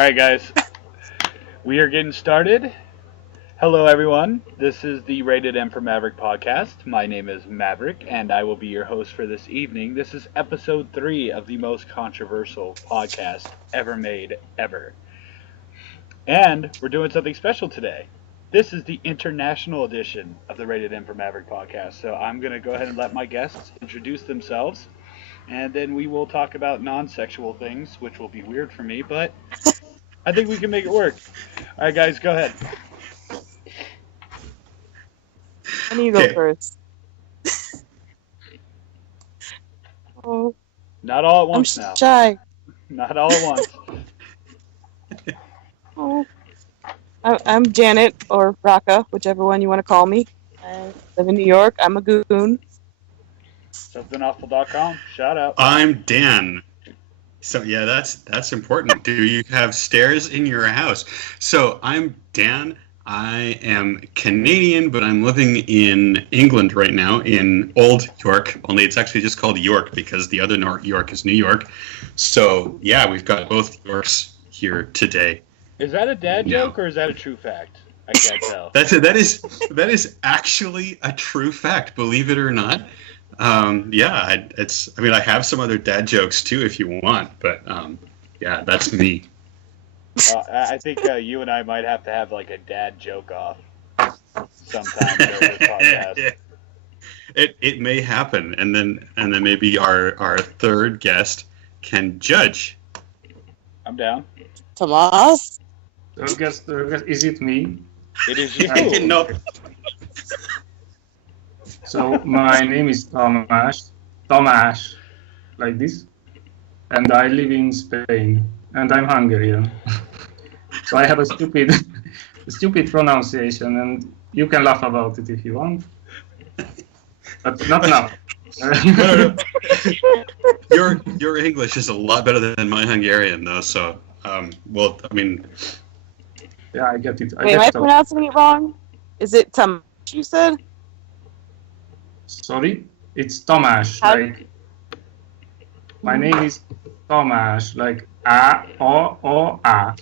Alright guys, we are getting started. Hello everyone, this is the Rated M for Maverick podcast. My name is Maverick and I will be your host for this evening. This is episode 3 of the most controversial podcast ever made, ever. And we're doing something special today. This is the international edition of the Rated M for Maverick podcast. So I'm going to go ahead and let my guests introduce themselves. And then we will talk about non-sexual things, which will be weird for me, but I think we can make it work. All right, guys, go ahead. I need to go first. Oh, Not all at once I'm now. shy. Not all at once. Oh. I'm Janet, or Raka, whichever one you want to call me. I live in New York. I'm a goon. SomethingAwful.com. Shout out. I'm Dan. So yeah, that's important. Do you have stairs in your house? So I'm Dan. I am Canadian, but I'm living in England right now, in Old York. Only it's actually just called York because the other York is New York. So yeah, we've got both Yorks here today. Is that a dad joke or is that a true fact? I can't tell. That is actually a true fact, believe it or not. Yeah, I have some other dad jokes too if you want, but yeah, that's me. I think you and I might have to have like a dad joke off sometime during this podcast. It may happen, and then maybe our third guest can judge. I'm down. Tomas? I guess, is it me? It is you. No. So my name is Tomas, like this, and I live in Spain, and I'm Hungarian. So I have a stupid pronunciation, and you can laugh about it if you want, but not now. Your English is a lot better than my Hungarian, though. So, well, I mean, Yeah, I get it. Wait, am I pronouncing it wrong? Is it Tomas, you said? Sorry, it's Tomas. Like my name is Tomas, like A. Tomas.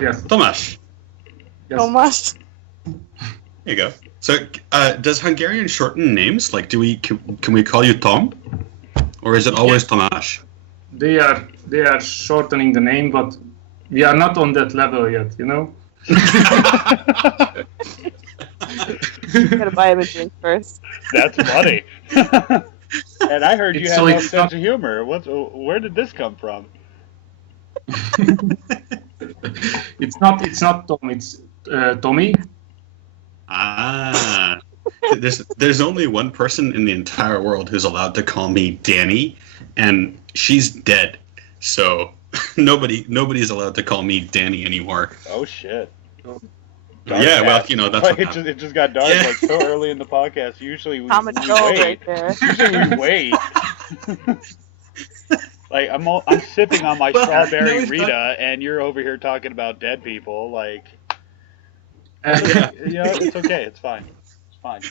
Yes. Tomas. Yes. Tomas? There you go. So, does Hungarian shorten names? Like, can we call you Tom, or is it always Tomas? They are shortening the name, but we are not on that level yet, you know. Gotta buy him a drink first. That's funny. And I heard you It's have so no it's sense not- of humor. Where did this come from? It's not Tom. It's Tommy. Ah, there's only one person in the entire world who's allowed to call me Danny, and she's dead. So nobody's allowed to call me Danny anymore. Oh shit. Yeah, well, you know, that's what it just got dark Yeah. like so early in the podcast. Usually we Common goal wait. right there. Usually we wait. Like I'm sipping on my Well, strawberry no, it's not- Rita, and you're over here talking about dead people. Like, Yeah. you know, it's okay. It's fine. It's fine.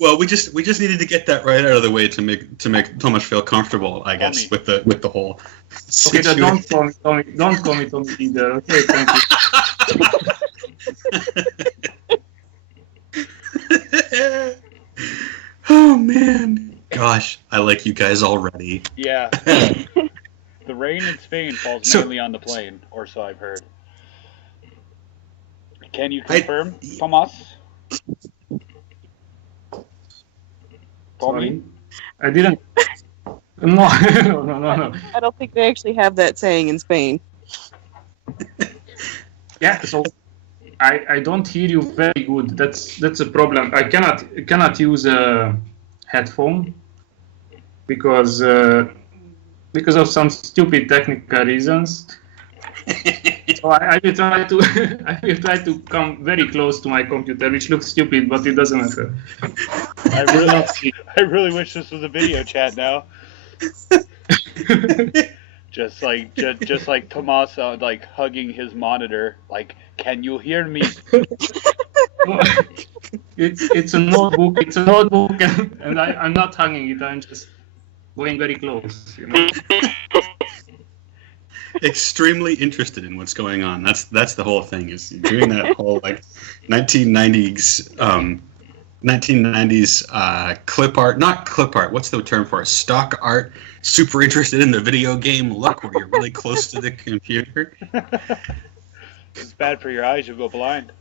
Well, we just needed to get that right out of the way to make Thomas feel comfortable, I guess, Tommy. with the whole Okay, so situation. don't call me Tommy. Don't call me Tommy either. Okay, thank you. Oh man, gosh, I like you guys already. Yeah. The rain in Spain falls So- mainly on the plane, or so I've heard. Can you I- confirm, Tomas? Sorry, Tommy? I didn't. No, no. I don't think they actually have that saying in Spain. Yeah, so I don't hear you very good. That's a problem. I cannot use a headphone because of some stupid technical reasons. So I will try to come very close to my computer, which looks stupid, but it doesn't matter. I really wish this was a video chat now. Just like Tomas, like hugging his monitor. Like, can you hear me? It's a notebook. It's a notebook, and I'm not hugging it. I'm just going very close. You know? extremely interested in what's going on. That's the whole thing. Is doing that whole like 1990s clip art, not clip art. What's the term for it? Stock art. Super interested in the video game look where you're really close to the computer. It's bad for your eyes. You'll go blind.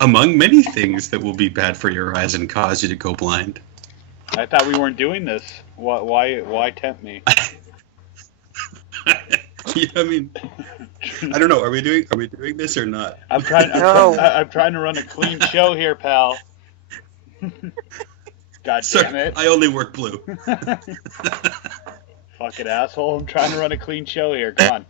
Among many things that will be bad for your eyes and cause you to go blind. I thought we weren't doing this. Why tempt me? Yeah, I mean, I don't know. Are we doing this or not? I'm trying to run a clean show here, pal. God damn it! I only work blue. Fucking asshole! I'm trying to run a clean show here. Come on.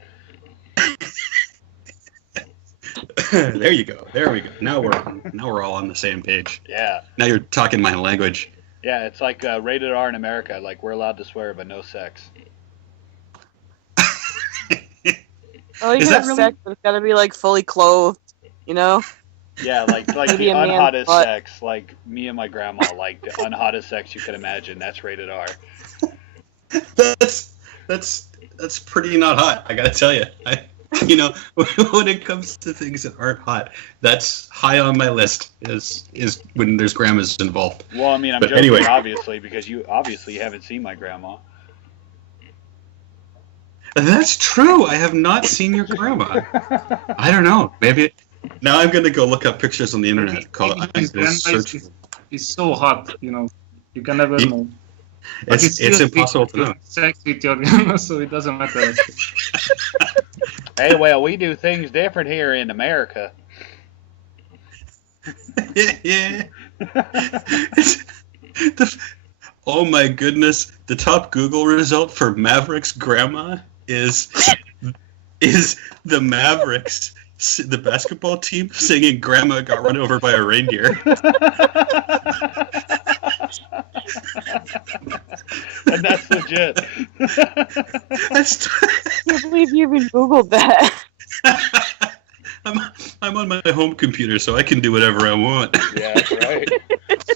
There you go. There we go. Now we're all on the same page. Yeah. Now you're talking my language. Yeah, it's like rated R in America. Like we're allowed to swear, but no sex. Oh, you can have sex, but it's gotta be like fully clothed, you know? Yeah, like the unhottest sex, like me and my grandma, like the unhottest sex you could imagine. That's rated R. That's pretty not hot. I gotta tell you. When it comes to things that aren't hot, that's high on my list. Is when there's grandmas involved. Well, I mean, I'm joking, anyway. Obviously, because you haven't seen my grandma. That's true. I have not seen your grandma. I don't know. Maybe now I'm gonna go look up pictures on the internet. It's so hot, you can never know. It's impossible to know. Sex with your grandma, so it doesn't matter. Hey, well, we do things different here in America. Yeah. Oh my goodness! The top Google result for Maverick's grandma is the Mavericks, the basketball team, singing "Grandma Got Run Over by a Reindeer." And that's legit. I can't believe you even Googled that. I'm on my home computer, so I can do whatever I want. Yeah, that's right.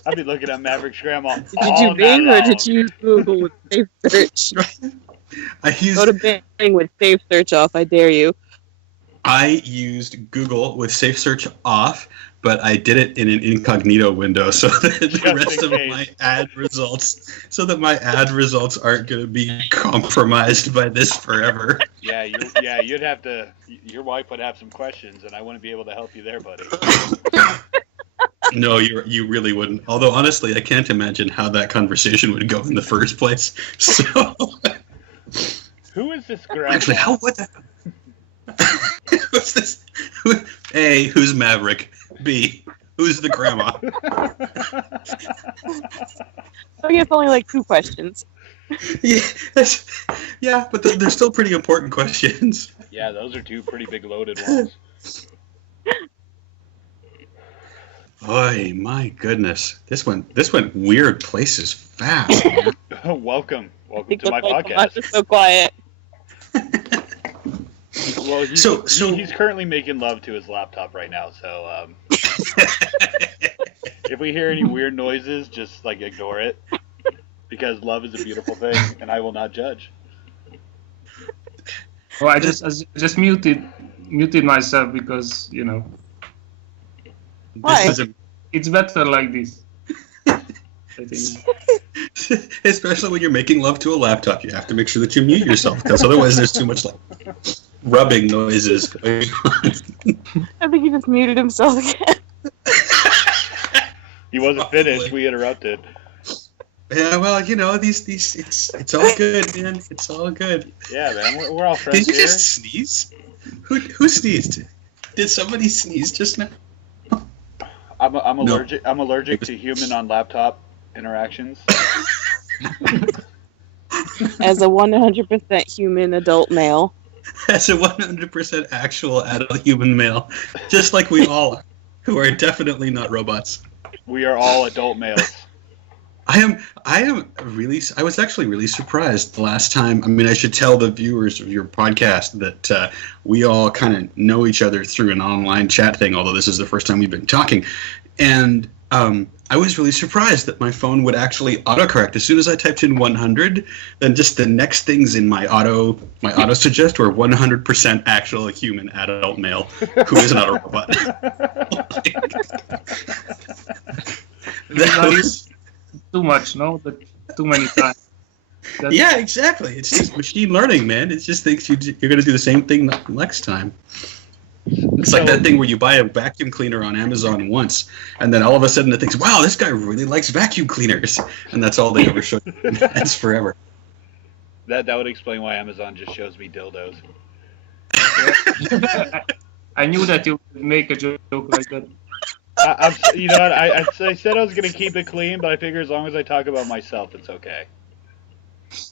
I'd be looking at Maverick's grandma. Did you Bing or did you Google with safe search? Go to Bing with safe search off. I dare you. I used Google with safe search off, but I did it in an incognito window so that the rest of my ad results aren't going to be compromised by this forever. Yeah, you'd have to. Your wife would have some questions, and I wouldn't be able to help you there, buddy. No, you really wouldn't. Although honestly, I can't imagine how that conversation would go in the first place. So, who is this grandma? Actually, how would that? What's this? A, who's Maverick? B, who's the grandma? I guess only like 2 questions. Yeah, but they're still pretty important questions. Yeah, those are 2 pretty big loaded ones. Oy, my goodness. This went weird places fast. Welcome to my podcast. It's so quiet. Well, he's currently making love to his laptop right now, so if we hear any weird noises, just like ignore it, because love is a beautiful thing, and I will not judge. Well, I just muted myself because Why? It's better like this. I think. Especially when you're making love to a laptop, you have to make sure that you mute yourself, because otherwise there's too much rubbing noises going on. I think he just muted himself again. He wasn't finished. We interrupted. Yeah, well, these it's all good, man. It's all good. Yeah, man, we're all friends. Did you just sneeze? Who sneezed? Did somebody sneeze just now? I'm allergic. I'm allergic to human on laptop interactions. As a 100% human adult male. As a 100% actual adult human male, just like we all are, who are definitely not robots. We are all adult males. I was actually really surprised the last time. I mean, I should tell the viewers of your podcast that we all kind of know each other through an online chat thing, although this is the first time we've been talking. And I was really surprised that my phone would actually autocorrect as soon as I typed in 100. Then just the next things in my auto suggest were 100% actual human adult male who is not a robot. That was too much, no? But too many times. Yeah, exactly. It's just machine learning, man. It just thinks you're going to do the same thing next time. It's like that thing where you buy a vacuum cleaner on Amazon once, and then all of a sudden it thinks, wow, this guy really likes vacuum cleaners. And that's all they ever show you. That's forever. That would explain why Amazon just shows me dildos. I knew that you would make a joke like that. You know what? I said I was going to keep it clean, but I figure as long as I talk about myself, it's okay.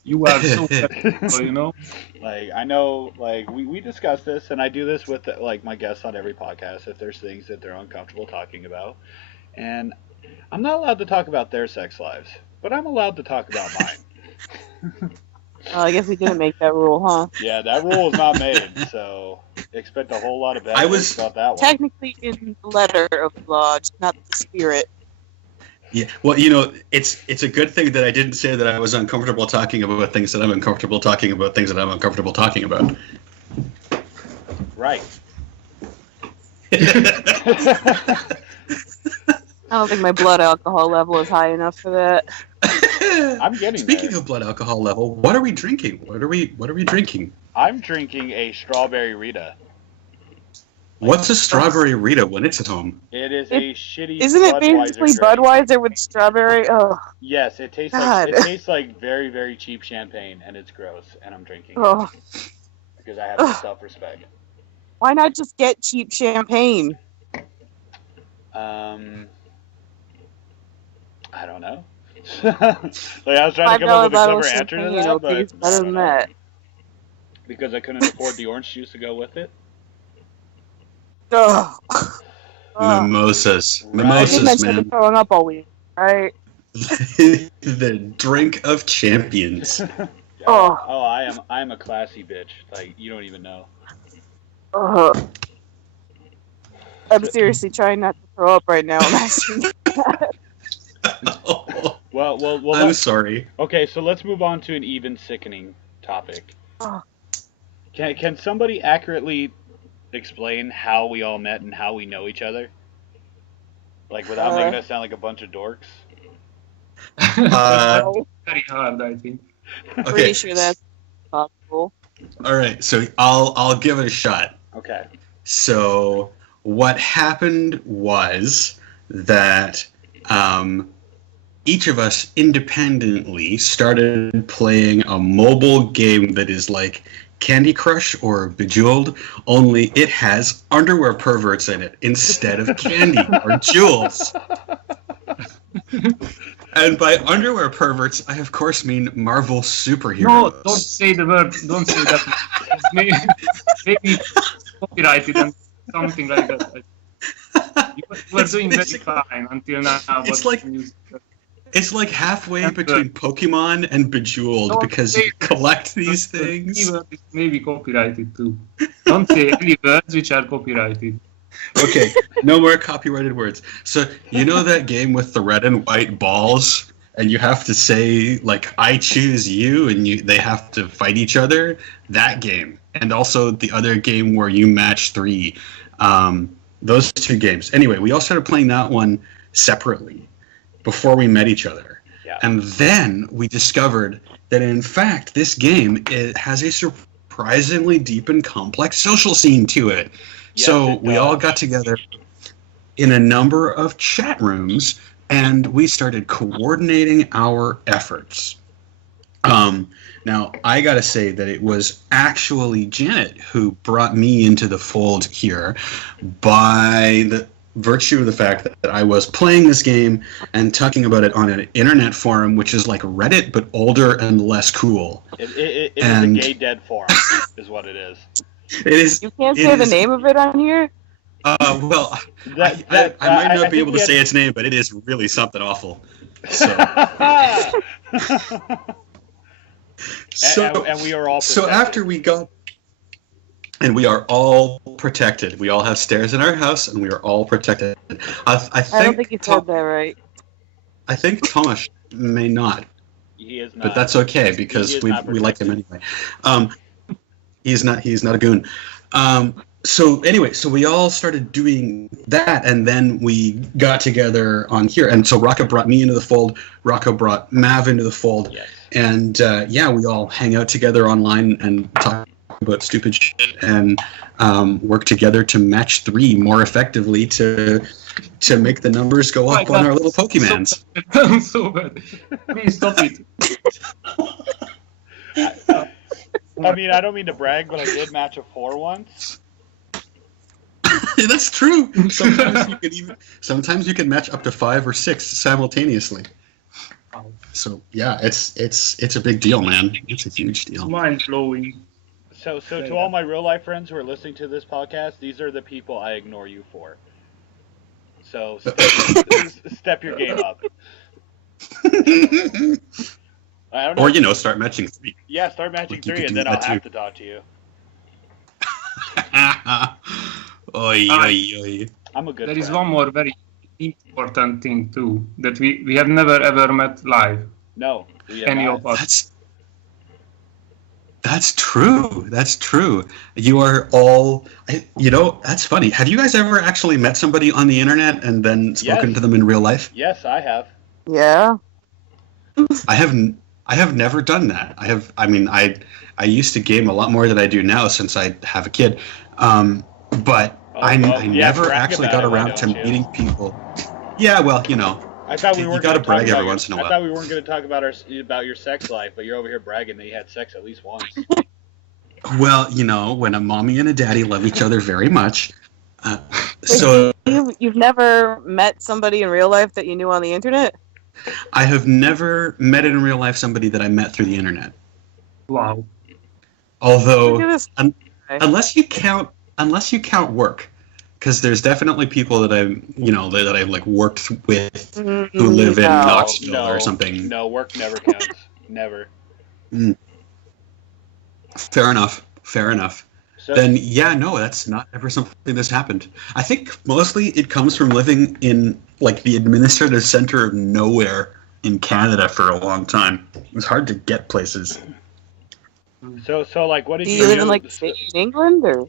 You are so technical, you know? Like, I know, like, we discuss this, and I do this with, like, my guests on every podcast if there's things that they're uncomfortable talking about. And I'm not allowed to talk about their sex lives, but I'm allowed to talk about mine. I guess we didn't make that rule, huh? Yeah, that rule is not made, so expect a whole lot of bad news about that one. Technically in the letter of the law, just not the spirit. Yeah, well, you know, it's a good thing that I didn't say that I was uncomfortable talking about things that I'm uncomfortable talking about things that I'm uncomfortable talking about. Right. I don't think my blood alcohol level is high enough for that. I'm getting Speaking of blood alcohol level, what are we drinking? What are we drinking? I'm drinking a strawberry Rita. What's a strawberry Rita when it's at home? It is a shitty. Isn't it basically Budweiser with strawberry? Oh. Yes, it tastes like very, very cheap champagne, and it's gross. And I'm drinking it because I have no self-respect. Why not just get cheap champagne? I don't know. Like, I was trying to come up with a clever answer to that, but better than that. Because I couldn't afford the orange juice to go with it. Mimosas, man. Throwing up all week, right? The drink of champions. I am a classy bitch. Like, you don't even know. I'm seriously trying not to throw up right now. Well, I'm sorry. Okay, so let's move on to an even sickening topic. Can somebody accurately explain how we all met and how we know each other? Like, without making us sound like a bunch of dorks? Very hard, I think. I'm pretty sure that's possible. All right, so I'll give it a shot. Okay. So what happened was that each of us independently started playing a mobile game that is like Candy Crush or Bejeweled, only it has underwear perverts in it instead of candy or jewels. And by underwear perverts, I of course mean Marvel superheroes. No, don't say the word. Don't say that. Maybe copyrighted and something like that. You were doing very fine until now. It's like halfway between Pokemon and Bejeweled because you collect these things. Maybe copyrighted too. Don't say any words which are copyrighted. Okay, no more copyrighted words. So you know that game with the red and white balls, and you have to say like "I choose you," and they have to fight each other. That game, and also the other game where you match 3. Those 2 games. Anyway, we all started playing that one separately before we met each other. Yeah. And then we discovered that, in fact, this game has a surprisingly deep and complex social scene to it. Yes, so we all got together in a number of chat rooms, and we started coordinating our efforts. Now, I got to say that it was actually Janet who brought me into the fold here by the virtue of the fact that I was playing this game and talking about it on an internet forum, which is like Reddit, but older and less cool. It is a gay dead forum, is what it is. It is. You can't say the name of it on here? Well, I might not be able to say its name, but it is really something awful. So, and we are all so after we got... and we are all protected. We all have stairs in our house, and we are all protected. I don't think you said that right. I think Tomasz may not. He is not. But that's okay because we like him anyway. He's not a goon. So anyway, so we all started doing that, and then we got together on here. And so Rocco brought me into the fold. Rocco brought Mav into the fold. Yes. And we all hang out together online and talk about stupid shit and work together to match 3 more effectively to make the numbers go up on our little Pokemans. So bad. Please stop it. I mean, I don't mean to brag, but I did match a 4 once. That's true. Sometimes you can match up to 5 or 6 simultaneously. So yeah, it's a big deal, man. It's a huge deal. Mind blowing. So to all my real life friends who are listening to this podcast, these are the people I ignore you for. So step your game up. I don't know. Or start matching 3. Yeah, start matching 3, and then I'll have to talk to you. Oy, oy, oy. I'm a good There friend. is one more very important thing too, that we have never ever met live. No, we have Any not. of us. That's true. That's true. You are all. That's funny. Have you guys ever actually met somebody on the internet and then spoken to them in real life? Yes, I have. Yeah. I have never done that. I used to game a lot more than I do now since I have a kid. But I never actually got around to meeting people. Yeah, well, I thought we weren't. You got to brag every once in a while. I thought we weren't going to talk about your sex life, but you're over here bragging that you had sex at least once. Well, when a mommy and a daddy love each other very much. So you've never met somebody in real life that you knew on the internet? I have never met in real life somebody that I met through the internet. Wow. Although, unless you count work, because there's definitely people that I've like worked with who live in Knoxville or something. No, work never counts. Never. Fair enough. So, then that's not ever something that's happened. I think mostly it comes from living in like the administrative center of nowhere in Canada for a long time. It was hard to get places. So like, what did do you you live do? in like the state in England, or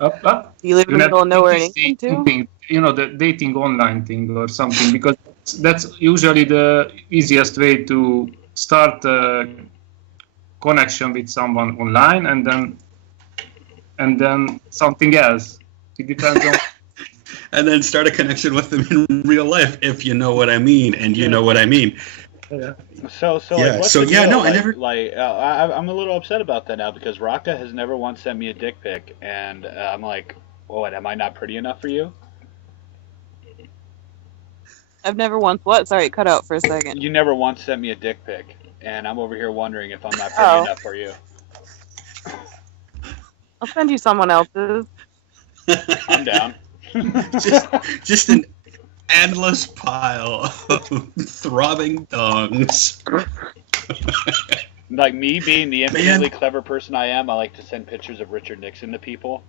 Up. do you live in the middle of nowhere in England too? Thing, the dating online thing or something, because that's usually the easiest way to start a connection with someone online, and then something else. It depends on. And then start a connection with them in real life, if you know what I mean, and you know what I mean. Yeah. So like, what's the deal? I never. I'm a little upset about that now because Raka has never once sent me a dick pic, and I'm like, what? Am I not pretty enough for you? I've never once what? Sorry, it cut out for a second. You never once sent me a dick pic, and I'm over here wondering if I'm not pretty enough for you. I'll send you someone else's. I'm down. just an endless pile of throbbing dongs. Like me being the infinitely clever person I am, I like to send pictures of Richard Nixon to people.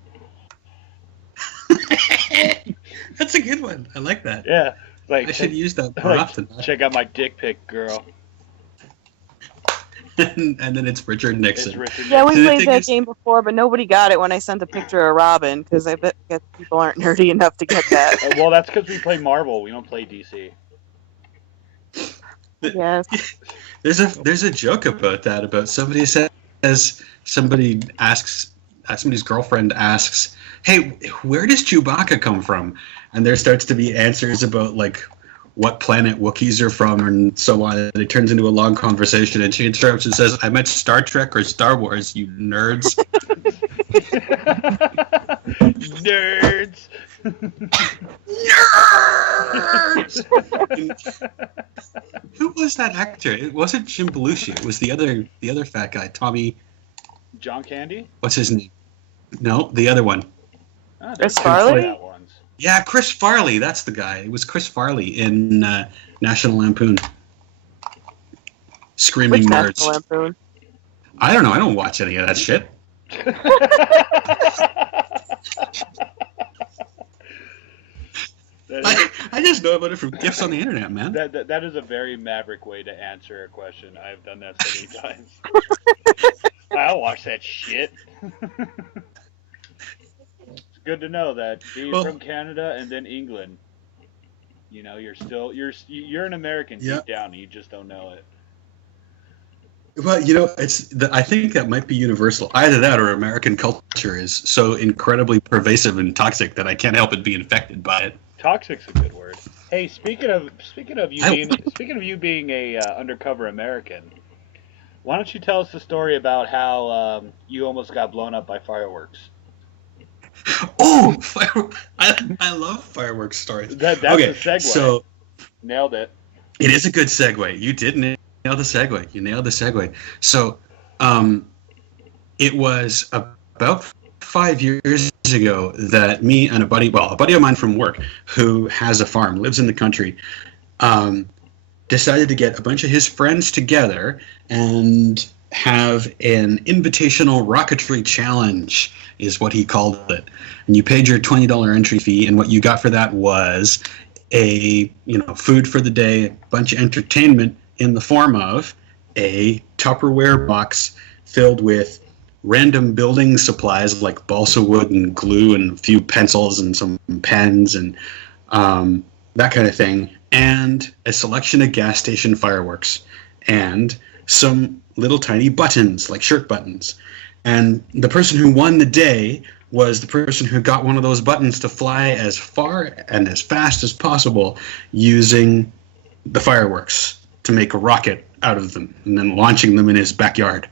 That's a good one. I like that. Yeah. Like, I should use that more often. Check out my dick pic, girl. and then it's Richard Nixon. Yeah, we played that game before, but nobody got it when I sent a picture of Robin, because I bet people aren't nerdy enough to get that. Well, that's because we play Marvel. We don't play DC. Yes. There's a joke about that. About somebody's girlfriend asks, "Hey, where does Chewbacca come from?" And there starts to be answers about like what planet Wookiees are from and so on. And it turns into a long conversation, and she interrupts and says, "I meant Star Trek or Star Wars, you nerds." Nerds. Nerds. Who was that actor? It wasn't Jim Belushi. It was the other fat guy, Tommy. John Candy? What's his name? No, the other one. Chris Farley? Yeah, Chris Farley. That's the guy. It was Chris Farley in National Lampoon. Screaming Which nerds. National Lampoon? I don't know. I don't watch any of that shit. I just know about it from gifs on the internet, man. That is a very Maverick way to answer a question. I've done that so many times. I'll watch that shit. It's good to know that being from Canada and then England, you know, you're an American deep down. You just don't know it. Well, you know, I think that might be universal. Either that or American culture is so incredibly pervasive and toxic that I can't help but be infected by it. Toxic's a good word. Hey, speaking of you being a undercover American, why don't you tell us the story about how you almost got blown up by fireworks? Oh, I love fireworks stories. That's okay, a segue. So nailed it. It is a good segue. You did nail the segue. You nailed the segue. So, it was about 5 years ago that me and a buddy of mine from work who has a farm, lives in the country, decided to get a bunch of his friends together and have an invitational rocketry challenge, is what he called it. And you paid your $20 entry fee, and what you got for that was food for the day, a bunch of entertainment in the form of a Tupperware box filled with random building supplies like balsa wood and glue and a few pencils and some pens and that kind of thing, and a selection of gas station fireworks and some little tiny buttons like shirt buttons. And the person who won the day was the person who got one of those buttons to fly as far and as fast as possible using the fireworks to make a rocket out of them and then launching them in his backyard.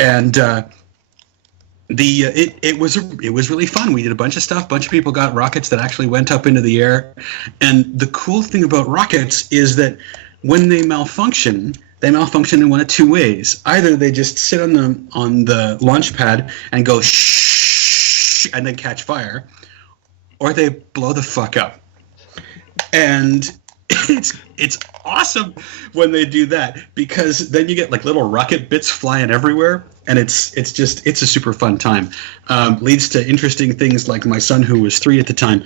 And it was really fun. We did a bunch of stuff. A bunch of people got rockets that actually went up into the air. And the cool thing about rockets is that when they malfunction in one of two ways. Either they just sit on the launch pad and go shh and then catch fire, or they blow the fuck up. And it's awesome when they do that, because then you get like little rocket bits flying everywhere, and it's a super fun time. Leads to interesting things like my son, who was 3 at the time,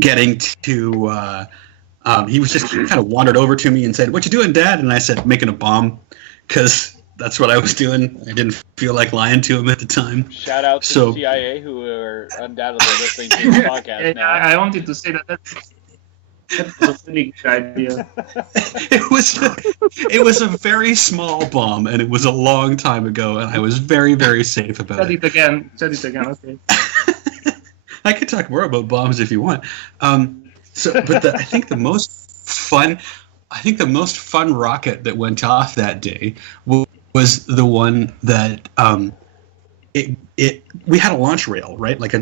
getting to he was just kind of wandered over to me and said, "What you doing, Dad?" And I said, "Making a bomb," because that's what I was doing. I didn't feel like lying to him at the time. Shout out to the CIA, who are undoubtedly listening to this podcast now. I wanted to say that's a really good idea. It was a very small bomb, and it was a long time ago, and I was very, very safe about it. Said it again, okay. I could talk more about bombs if you want. I think the most fun rocket that went off that day was the one that we had a launch rail, right? Like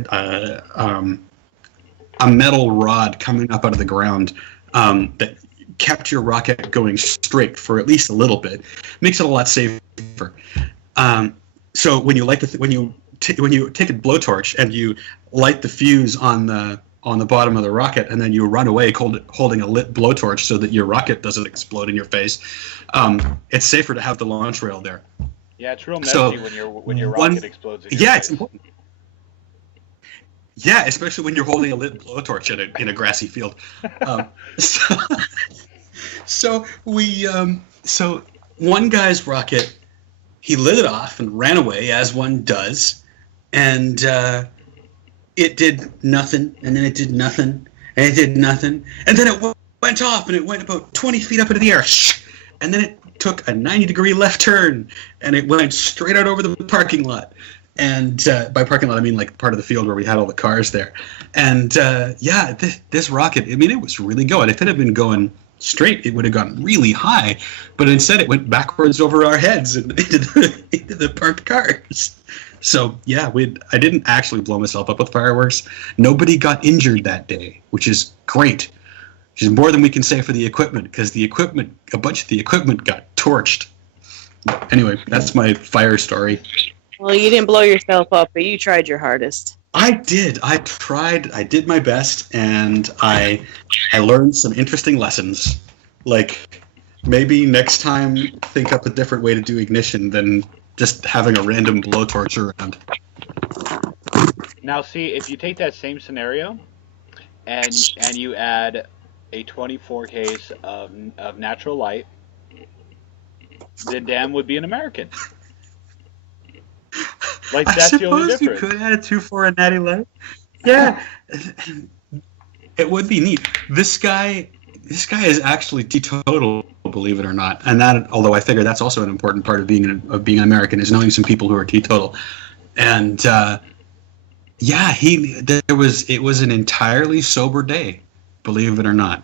a metal rod coming up out of the ground that kept your rocket going straight for at least a little bit. Makes it a lot safer. So when you take a blowtorch and you light the fuse on the bottom of the rocket, and then you run away holding a lit blowtorch so that your rocket doesn't explode in your face, it's safer to have the launch rail there. Yeah, it's real messy when your rocket explodes in your face. It's important. Yeah, especially when you're holding a lit blowtorch in a grassy field. So one guy's rocket, he lit it off and ran away, as one does, and it did nothing, and then it did nothing, and it did nothing, and then it went off, and it went about 20 feet up into the air, and then it took a 90-degree left turn, and it went straight out over the parking lot. And by parking lot, I mean like part of the field where we had all the cars there. And this rocket, I mean, it was really going. If it had been going straight, it would have gone really high. But instead, it went backwards over our heads and into the parked cars. So, yeah, I didn't actually blow myself up with fireworks. Nobody got injured that day, which is great. Which is more than we can say for the equipment, because a bunch of the equipment got torched. Anyway, that's my fire story. Well, you didn't blow yourself up, but you tried your hardest. I did. I tried. I did my best, and I learned some interesting lessons. Like, maybe next time think up a different way to do ignition than just having a random blowtorch around. Now, see, if you take that same scenario and you add a 24 case of natural light, then Dan would be an American. Like, that's the only difference. I suppose you could add a 2-4 and natty light. Yeah. It would be neat. This guy is actually teetotal, believe it or not. And that, although I figure that's also an important part of being an American, is knowing some people who are teetotal. And yeah, it was an entirely sober day, believe it or not.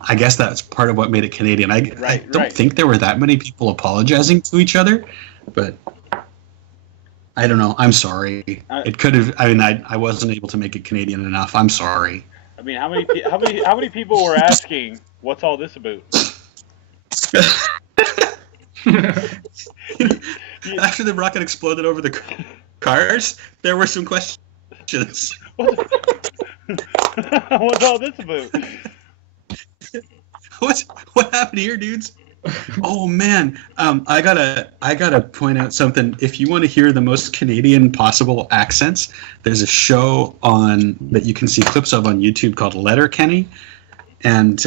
I guess that's part of what made it Canadian. I don't think there were that many people apologizing to each other, but I don't know. I'm sorry. It could have. I mean, I wasn't able to make it Canadian enough. I'm sorry. I mean, how many people were asking, "What's all this about?" After the rocket exploded over the cars, there were some questions. What's all this about? What happened here, dudes? Oh man, I gotta point out something. If you want to hear the most Canadian possible accents, there's a show that you can see clips of on YouTube called Letterkenny, and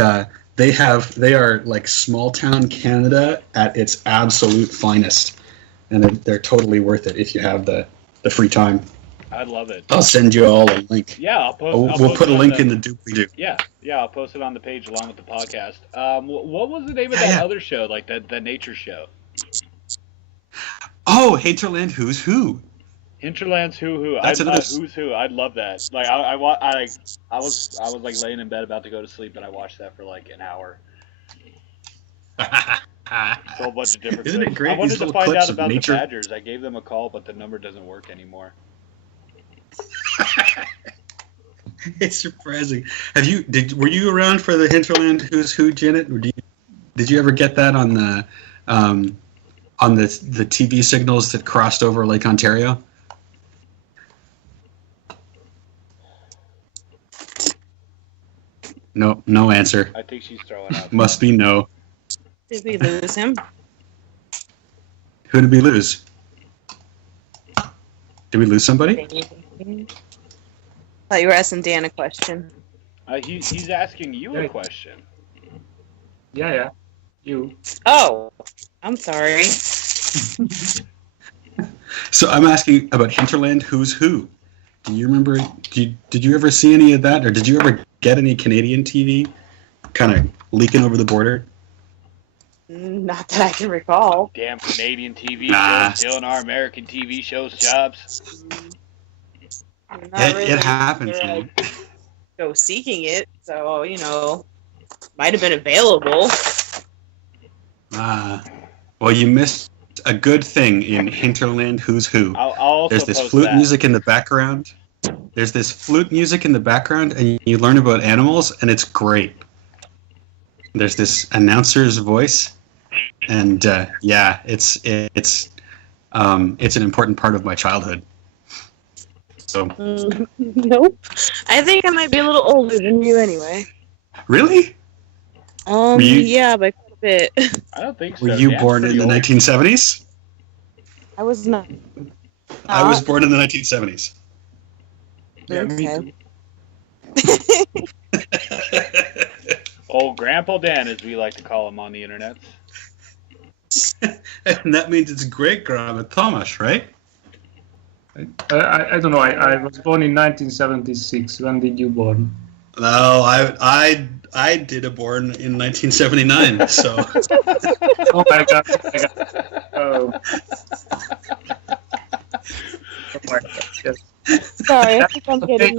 they are like small town Canada at its absolute finest, and they're totally worth it if you have the free time. I love it. I'll send you all a link. Yeah, we'll put a link in the doobly-doo. Yeah, I'll post it on the page along with the podcast. What was the name of that other show, like the nature show? Oh, Hinterland Who's Who. Hinterland's Who. That's another Who's Who. I'd love that. Like I was like laying in bed about to go to sleep, and I watched that for like an hour. It's a whole bunch of different. Isn't it great? I wanted to find out about nature. the Badgers. I gave them a call, but the number doesn't work anymore. It's surprising. Were you around for the Hinterland Who's Who, Janet? Or did you ever get that on the TV signals that crossed over Lake Ontario? No answer. I think she's throwing up. Must be no. Did we lose him? Who did we lose? Did we lose somebody? Thought you were asking Dan a question. He's asking you a question. Yeah. You. Oh, I'm sorry. So I'm asking about Hinterland Who's Who. Do you remember? Did you ever see any of that, or did you ever get any Canadian TV kind of leaking over the border? Not that I can recall. Damn Canadian TV shows stealing our American TV shows jobs. It happens, man. Go seeking it, so might have been available. Well, you missed a good thing in Hinterland Who's Who. There's this flute music in the background. And you learn about animals, and it's great. There's this announcer's voice, and it's an important part of my childhood. So. Nope. I think I might be a little older than you anyway. Really? Yeah, by quite a bit. I don't think so. Were you born in the 1970s? I was not. I was born in the 1970s. Yeah, me too. Old Grandpa Dan, as we like to call him on the internet. And that means it's great Grandma Thomas, right? I don't know. I was born in 1976. When did you born? No, I did a born in 1979. So. Oh my god! Oh. Oh my god! Yes. Sorry, I think I'm getting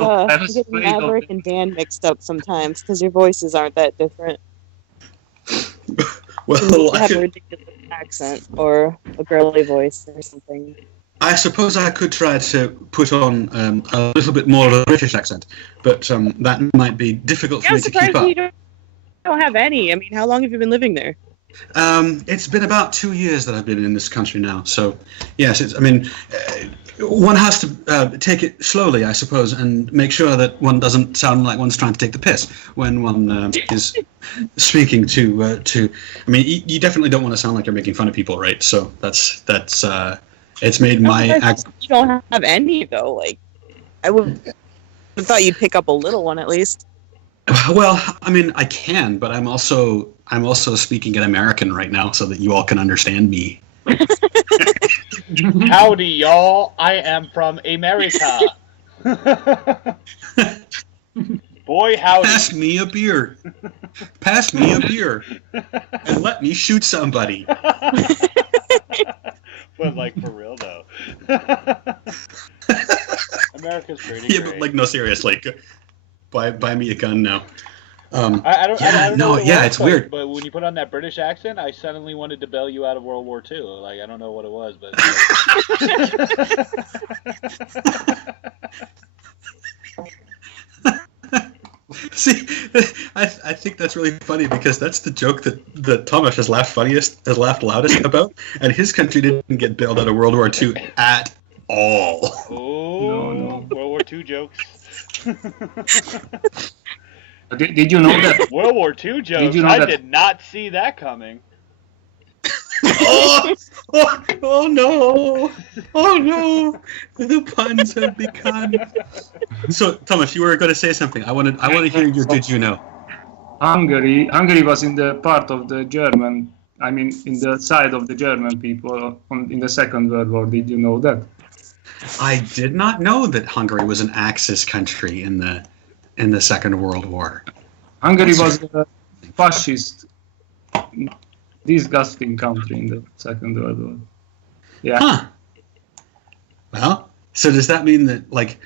Maverick and Dan mixed up sometimes because your voices aren't that different. Well, you have a ridiculous accent or a girly voice or something. I suppose I could try to put on a little bit more of a British accent, but that might be difficult for me to keep up. You don't have any. I mean, how long have you been living there? It's been about 2 years that I've been in this country now. So, yes, one has to take it slowly, I suppose, and make sure that one doesn't sound like one's trying to take the piss when one is speaking to. I mean, you definitely don't want to sound like you're making fun of people, right? So that's it's made my act. You don't have any though. Like, I would have thought you'd pick up a little one at least. Well, I mean, I can, but I'm also speaking in American right now, so that you all can understand me. Howdy, y'all. I am from America. Boy, howdy. Pass me a beer. Pass me a beer. And let me shoot somebody. But, like, for real, though. America's pretty Yeah, great. but, like, no, seriously. Buy me a gun now. I don't know what it was, it's weird. But when you put on that British accent, I suddenly wanted to bail you out of World War II. Like, I don't know what it was, but... See, I think that's really funny because that's the joke that Thomas has laughed loudest about, and his country didn't get bailed out of World War II at all. Oh, no. World War II jokes. Did you know that? World War II jokes? Did you know I that? did not see that coming. Oh no! Oh no! The puns have begun. So, Thomas, you were going to say something. I want to hear your did you know? Hungary was in the part of the German. I mean, in the side of the German people in the Second World War. Did you know that? I did not know that Hungary was an Axis country in the Second World War. Hungary was a fascist, disgusting country in the Second World War. Yeah. Huh. Well, so does that mean that, like,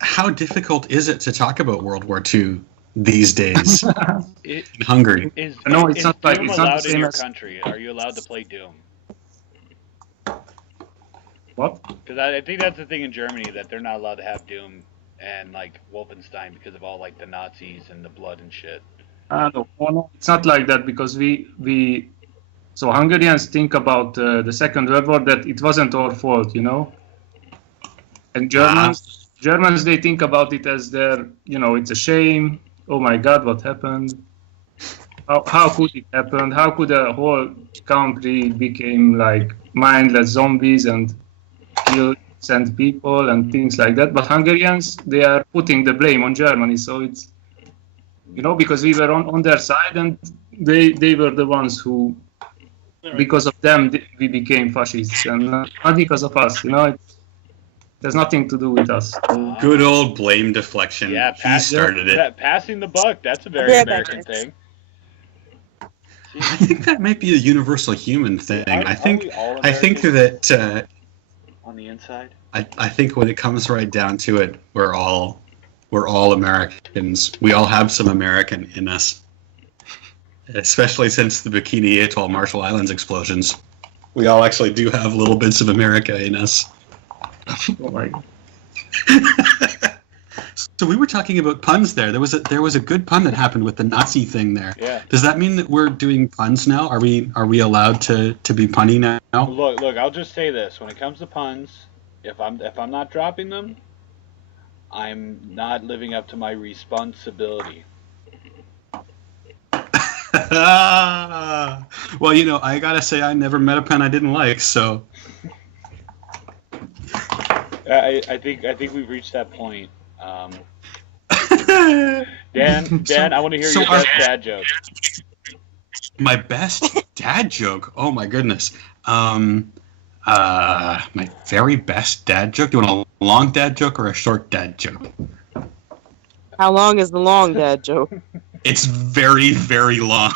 how difficult is it to talk about World War II these days in Hungary? No, it's not like Doom it's not allowed the in same your as country? Are you allowed to play Doom? what? Because I think that's the thing in Germany, that they're not allowed to have Doom and, like, Wolfenstein because of all, like, the Nazis and the blood and shit. No, it's not like that because so Hungarians think about the Second World War that it wasn't our fault, you know. And Germans they think about it as their, you know, it's a shame. Oh my God, what happened? How could it happen? How could a whole country became like mindless zombies and kill innocent people and things like that? But Hungarians, they are putting the blame on Germany, so it's, you know, because we were on their side and they were the ones who, because of them, we became fascists and not because of us, you know. It has nothing to do with us. Good old blame deflection. Yeah, he started it. Passing the buck, that's a very American thing. I think that might be a universal human thing. I think that on the inside. I think when it comes right down to it, we're all Americans. We all have some American in us. Especially since the Bikini Atoll Marshall Islands explosions. We all actually do have little bits of America in us. Oh my God. So we were talking about puns there. There was a good pun that happened with the Nazi thing there. Yeah. Does that mean that we're doing puns now? Are we allowed to be punny now? Look, I'll just say this. When it comes to puns, if I'm not dropping them, I'm not living up to my responsibility. Well, you know, I gotta say I never met a pun I didn't like, so I think we've reached that point. Dan, I want to hear your best dad joke. My best dad joke? Oh my goodness. My very best dad joke? Do you want a long dad joke or a short dad joke? How long is the long dad joke? It's very, very long.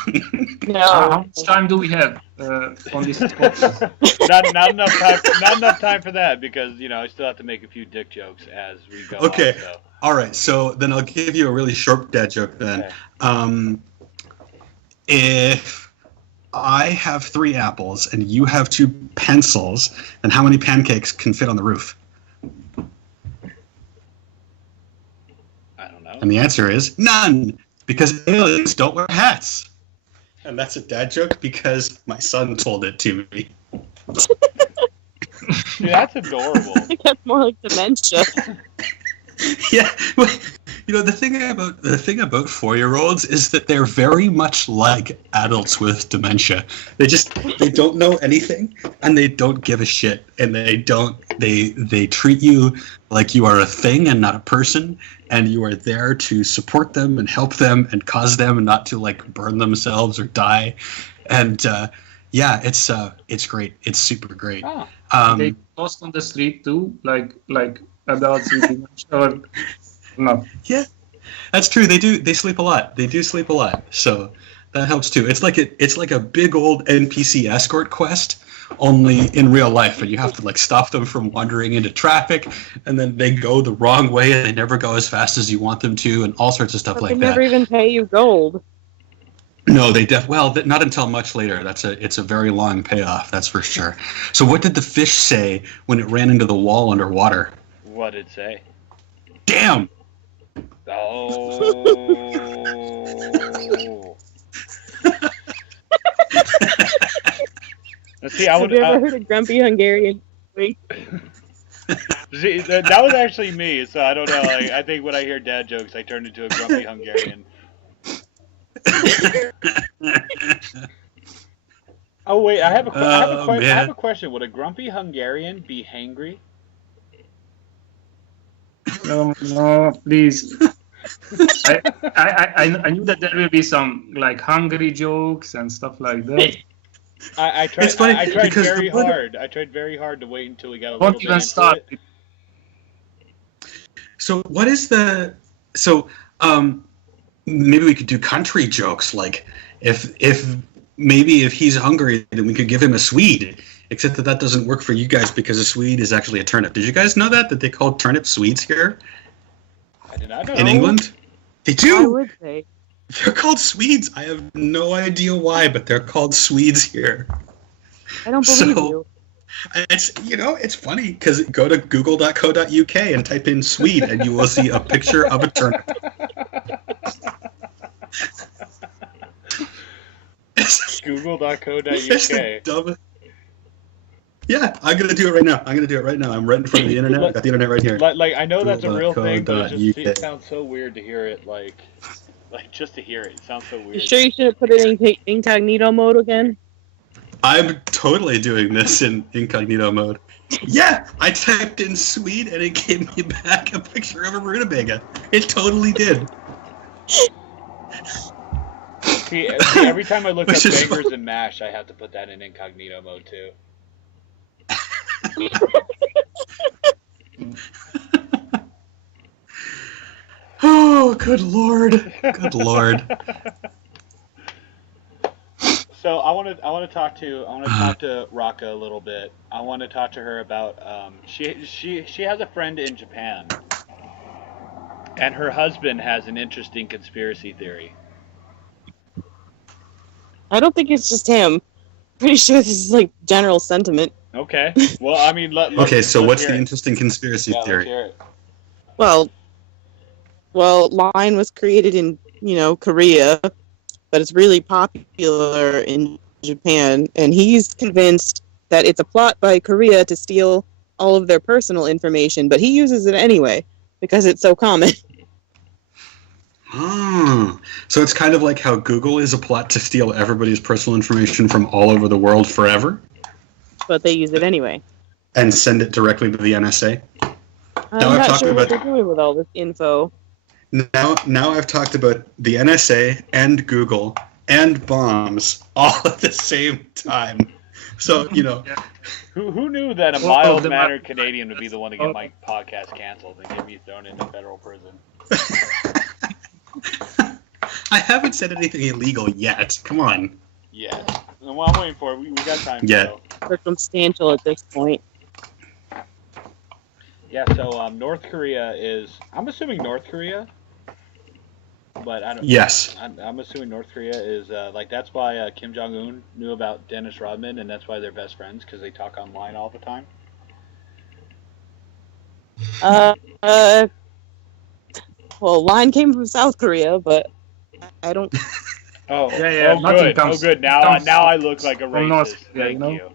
No. How much time do we have on this podcast? not enough time for that because, you know, I still have to make a few dick jokes as we go. Okay. On, so. All right. So then I'll give you a really short dad joke then. Okay. If I have 3 apples and you have 2 pencils, then how many pancakes can fit on the roof? I don't know. And the answer is none, because aliens don't wear hats. And that's a dad joke because my son told it to me. that's adorable. I think that's more like dementia. Yeah, the thing about 4-year-olds is that they're very much like adults with dementia. They don't know anything, and they don't give a shit, and they treat you like you are a thing and not a person, and you are there to support them and help them and cause them not to like burn themselves or die. And yeah, it's great. It's super great. Oh. They lost on the street too, like adults with dementia or no? Yeah, that's true. They sleep a lot. They do sleep a lot, so that helps too. It's like a big old NPC escort quest, only in real life, and you have to like stop them from wandering into traffic, and then they go the wrong way, and they never go as fast as you want them to, and all sorts of stuff like that. They never even pay you gold. No, not until much later. It's a very long payoff, that's for sure. So what did the fish say when it ran into the wall underwater? What did it say? Damn! Oh. Let's see, Have you ever heard a grumpy Hungarian? See, that was actually me, so I don't know. Like, I think when I hear dad jokes, I turn into a grumpy Hungarian. Oh wait, I have a question. Would a grumpy Hungarian be hangry? No, please. I knew that there will be some like hungry jokes and stuff like that. I tried very hard. I tried very hard to wait until we got a little bit into start. it. So what is maybe we could do country jokes, like if he's hungry, then we could give him a Swede. Except that doesn't work for you guys because a Swede is actually a turnip. Did you guys know that they call turnip Swedes here? I did not know. In England? They do. Why would they? They're called Swedes. I have no idea why, but they're called Swedes here. I don't believe you. It's funny because go to google.co.uk and type in Swede and you will see a picture of a turnip. Google.co.uk. Yeah, I'm gonna do it right now. I'm right in front of the internet. I've got the internet right here. Like I know that's a real thing, but it sounds so weird to hear it. Like just to hear it sounds so weird. You sure you shouldn't put it in incognito mode again? I'm totally doing this in incognito mode. Yeah, I typed in Swede and it gave me back a picture of a rutabaga. It totally did. See, every time I look up bangers and mash, I have to put that in incognito mode too. Oh, good lord. Good lord. So I want to talk to Raka a little bit. I want to talk to her about she has a friend in Japan, and her husband has an interesting conspiracy theory. I don't think it's just him. Pretty sure this is like general sentiment. Okay. Well, I mean, so what's the interesting conspiracy theory? Let's hear it. Well, Line was created in, Korea, but it's really popular in Japan, and he's convinced that it's a plot by Korea to steal all of their personal information, but he uses it anyway because it's so common. Oh, so it's kind of like how Google is a plot to steal everybody's personal information from all over the world forever? But they use it anyway. And send it directly to the NSA? I'm not sure what they're doing with all this info. Now I've talked about the NSA and Google and bombs all at the same time. So, Who knew that a mild-mannered Canadian would be the one to get my podcast canceled and get me thrown into federal prison? I haven't said anything illegal yet. Come on. Yeah. Well, I'm waiting for it. We got time. Yeah. Circumstantial at this point. Yeah, so North Korea is... I'm assuming North Korea, but I don't... Yes. I'm assuming North Korea is... that's why Kim Jong-un knew about Dennis Rodman, and that's why they're best friends, because they talk online all the time. Well, Line came from South Korea, but I don't... Oh, yeah. Oh, good. Now I look like a racist. Thank you.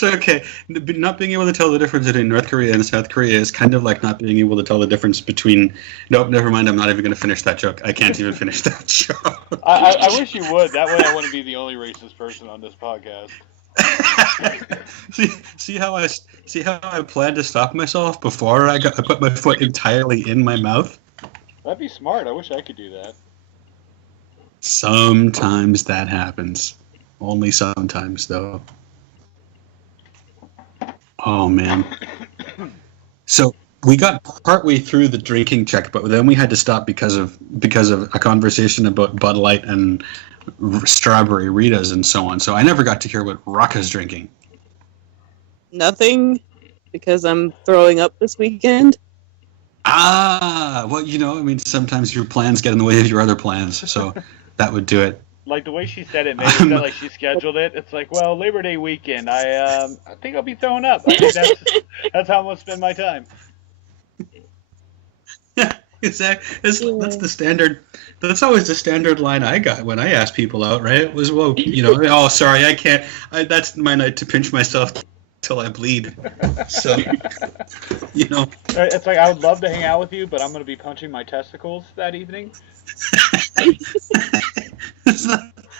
That's okay. Not being able to tell the difference between North Korea and South Korea is kind of like not being able to tell the difference between. Nope, never mind. I'm not even going to finish that joke. I can't even finish that joke. I wish you would. That way I wouldn't be the only racist person on this podcast. see how I planned to stop myself before I put my foot entirely in my mouth? That'd be smart. I wish I could do that. Sometimes that happens. Only sometimes, though. Oh, man. So we got partway through the drinking check, but then we had to stop because of a conversation about Bud Light and strawberry Ritas and so on. So I never got to hear what Raka's drinking. Nothing, because I'm throwing up this weekend. Well, I mean, sometimes your plans get in the way of your other plans, so that would do it. Like the way she said it, maybe it sounded like she scheduled it. It's like, well, Labor Day weekend. I think I'll be throwing up. I think that's how I'm gonna spend my time. Yeah, exactly. That's the standard. That's always the standard line I got when I asked people out. Right? It was, well, oh, sorry, I can't. That's my night to pinch myself till I bleed. So, It's like, I would love to hang out with you, but I'm gonna be punching my testicles that evening.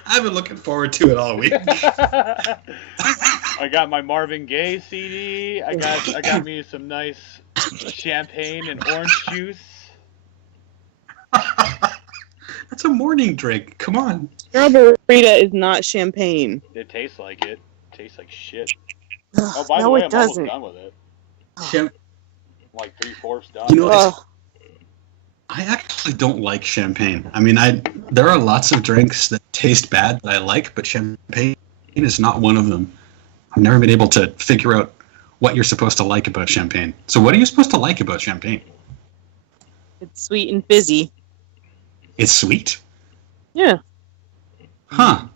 I've been looking forward to it all week. I got my Marvin Gaye CD. I got me some nice champagne and orange juice. That's a morning drink. Come on. Strawberry is not champagne. It tastes like it. It tastes like shit. Ugh, Oh, by the no, way, it I'm doesn't. almost done with it. Cham- Like 3/4 done. I actually don't like champagne. I mean, there are lots of drinks that taste bad that I like, but champagne is not one of them. I've never been able to figure out what you're supposed to like about champagne. So what are you supposed to like about champagne? It's sweet and fizzy. It's sweet? Yeah. Huh.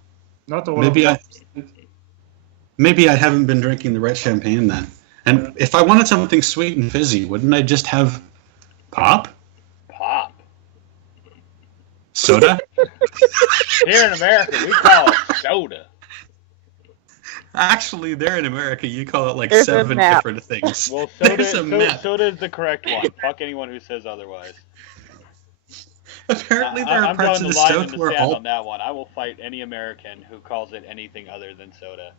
Not all Maybe of Maybe I haven't been drinking the right champagne then. And if I wanted something sweet and fizzy, wouldn't I just have pop? Pop. Soda? Here in America, we call it soda. Actually, there in America, you call it like There's a 7 map. different things. Well, There's a map. soda is the correct one. Fuck anyone who says otherwise. Apparently, there are I'm parts drawing of the the line in South the where sand all... on that one. I will fight any American who calls it anything other than soda.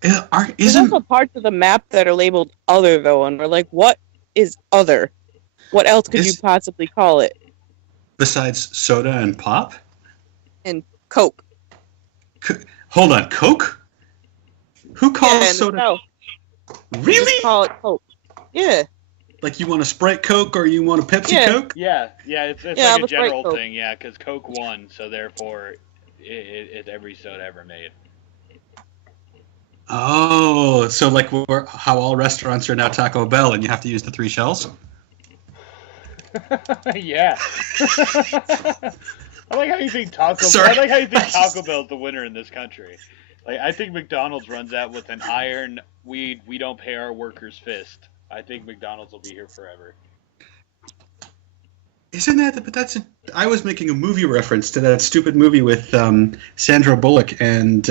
There's Isn't... also parts of the map that are labeled other, though, and we're like, what is other? What else could you possibly call it? Besides soda and pop? And Coke. Hold on, Coke? Who calls soda? No, Really? just call it Coke. Yeah. Like you want a Sprite Coke or you want a Pepsi Yeah. Coke? Yeah, it's Yeah, like a but general Coke. thing, yeah, because Coke won, so therefore it's every soda ever made. Oh, so like how all restaurants are now Taco Bell and you have to use the 3 shells? Yeah. I like how you think Sorry. I like how you think Taco Bell's the winner in this country. Like, I think McDonald's runs out with an iron, we don't pay our workers fist. I think McDonald's will be here forever. Isn't that? But I was making a movie reference to that stupid movie with Sandra Bullock and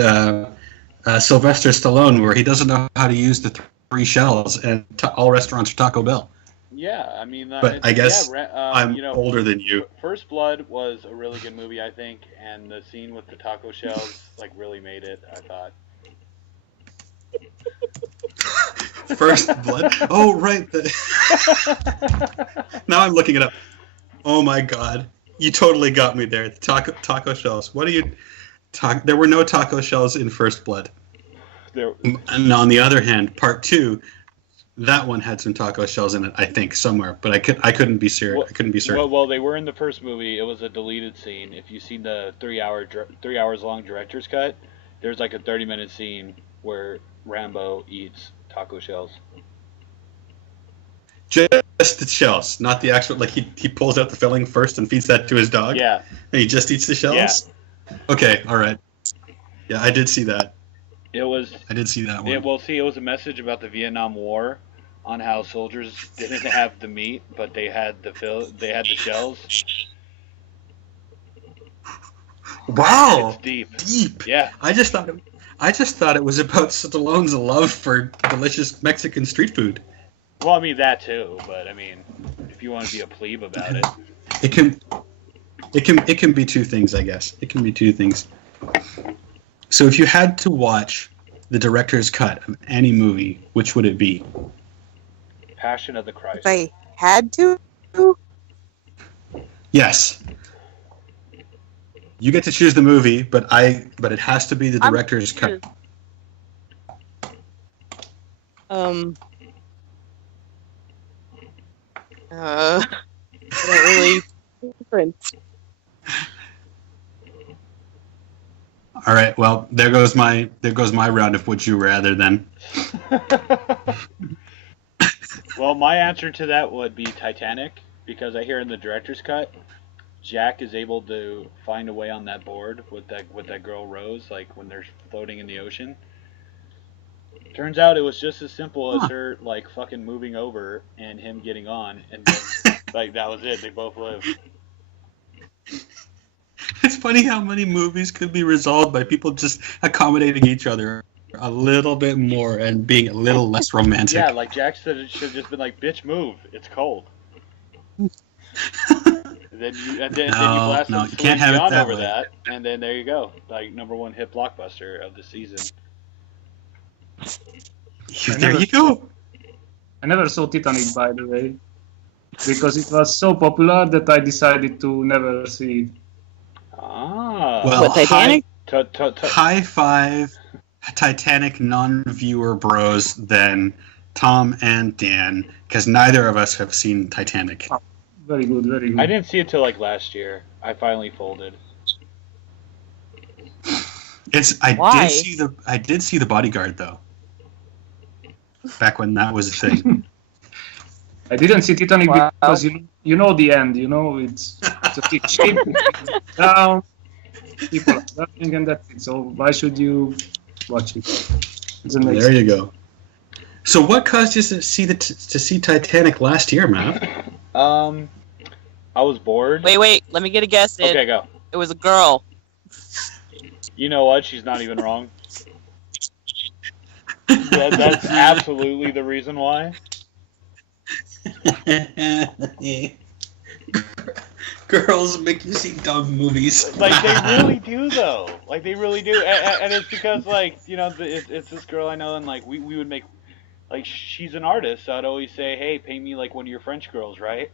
Sylvester Stallone, where he doesn't know how to use the 3 shells, and all restaurants are Taco Bell. Yeah, I mean, But I guess I'm you know, older than you. First Blood was a really good movie, I think, and the scene with the taco shells like really made it, I thought. First Blood. Oh, right. Now I'm looking it up. Oh my God, you totally got me there. Taco shells. What are you? There were no taco shells in First Blood. And on the other hand, Part 2, that one had some taco shells in it, I think, somewhere. But I couldn't be certain. I couldn't be certain. Well, they were in the first movie. It was a deleted scene. If you see the 3 hours long director's cut, there's like a 30-minute scene where Rambo eats taco shells. Just the shells, not the actual. Like he pulls out the filling first and feeds that to his dog. Yeah. And he just eats the shells. Yeah. Okay. All right. Yeah, I did see that. I did see that one. It was a message about the Vietnam War, on how soldiers didn't have the meat, but they had the shells. Wow. It's deep. Deep. Yeah. I just thought I just thought it was about Stallone's love for delicious Mexican street food. Well, I mean that too, but I mean, if you want to be a plebe about it, It can be two things, I guess. It can be two things. So if you had to watch the director's cut of any movie, which would it be? Passion of the Christ. If I had to, Yes. You get to choose the movie, but it has to be the director's cut. I don't really difference. All right. Well, there goes my round of would you rather then. Well, my answer to that would be Titanic, because I hear in the director's cut, Jack is able to find a way on that board with that girl Rose, like when they're floating in the ocean. Turns out it was just as simple as her like fucking moving over and him getting on, and then, like that was it. They both lived. It's funny how many movies could be resolved by people just accommodating each other a little bit more and being a little less romantic. Yeah, like Jack said, it should have just been like, "Bitch, move! It's cold." Then you blast no, some you can't have it Celine Dion that over way. that, and then there you go, like #1 hit blockbuster of the season. There you go. I never saw Titanic, by the way, because it was so popular that I decided to never see it. Ah, Well, What, Titanic? High five, Titanic non-viewer bros, then Tom and Dan, because neither of us have seen Titanic. Very good, very good. I didn't see it till like last year. I finally folded. Why? I did see the Bodyguard though. Back when that was a thing. I didn't see Titanic Wow. because you know the end. You know it's a big ship down. People are laughing and that's it. So why should you watch it? It's amazing. There you go. So what caused you to see Titanic last year, Matt? I was bored. Wait, let me get a guess. Okay, go. It was a girl. You know what? She's not even wrong. That's absolutely the reason why. Girls make you see dumb movies. Like they really do, though. Like they really do, and it's because like it's this girl I know, and like we would make like she's an artist, so I'd always say, hey, paint me like one of your French girls, right?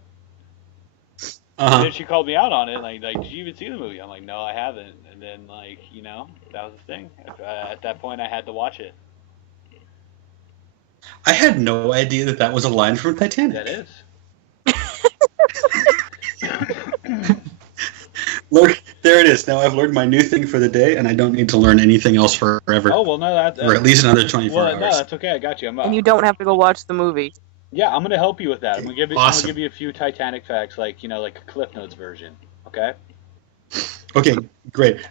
And then she called me out on it, like did you even see the movie? I'm like, no, I haven't. And then like that was the thing. At that point, I had to watch it. I had no idea that was a line from Titanic. That is. Look, there it is. Now I've learned my new thing for the day, and I don't need to learn anything else forever. Oh well, no, that's for at least another 24 well, hours. no, that's okay. I got you. And you don't have to go watch the movie. Yeah, I'm gonna help you with that. I'm gonna give you. Awesome. I'm gonna give you a few Titanic facts, like like a Cliff Notes version. Okay. Okay, great.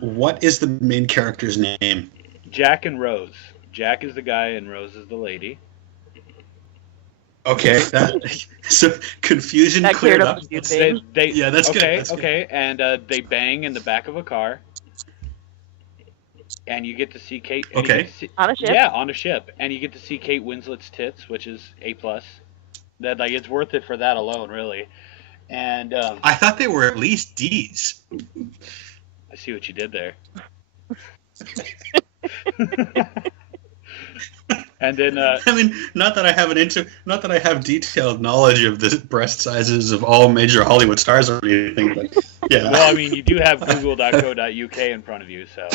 What is the main character's name? Jack and Rose. Jack is the guy, and Rose is the lady. Okay, so confusion That cleared cleared up. up a few things. Yeah, that's good. okay. That's good. Okay, and they bang in the back of a car, and you get to see Kate. And Okay. you get to see, On a ship? Yeah, on a ship, and you get to see Kate Winslet's tits, which is A+. That like it's worth it for that alone, really. And I thought they were at least D's. I see what you did there. And then I mean, not that I have detailed knowledge of the breast sizes of all major Hollywood stars or anything, but yeah. well, I mean, you do have google.co.uk in front of you, so.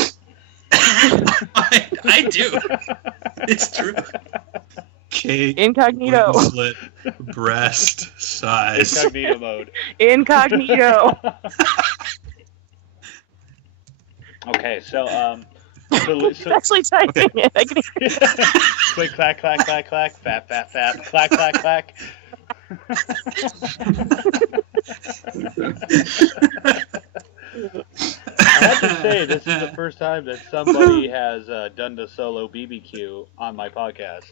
I do. It's true. Kate Incognito. Winslet, breast size. Incognito mode. Incognito. Okay, so Actually typing it. I can quick clack clack clack clack fap fap fap clack clack clack. I have to say, this is the first time that somebody has done the solo BBQ on my podcast.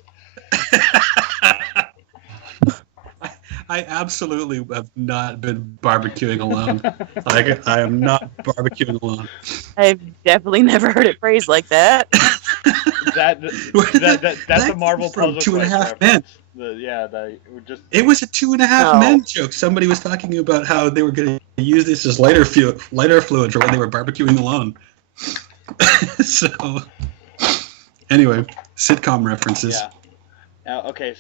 I absolutely have not been barbecuing alone. Like, I am not barbecuing alone. I've definitely never heard it phrased like that. That's a Marvel from puzzle Two and a Quest Half Men. Just It was a 2.5 Oh. Men joke. Somebody was talking about how they were going to use this as lighter fluid for when they were barbecuing alone. So, anyway, sitcom references. yeah. Okay,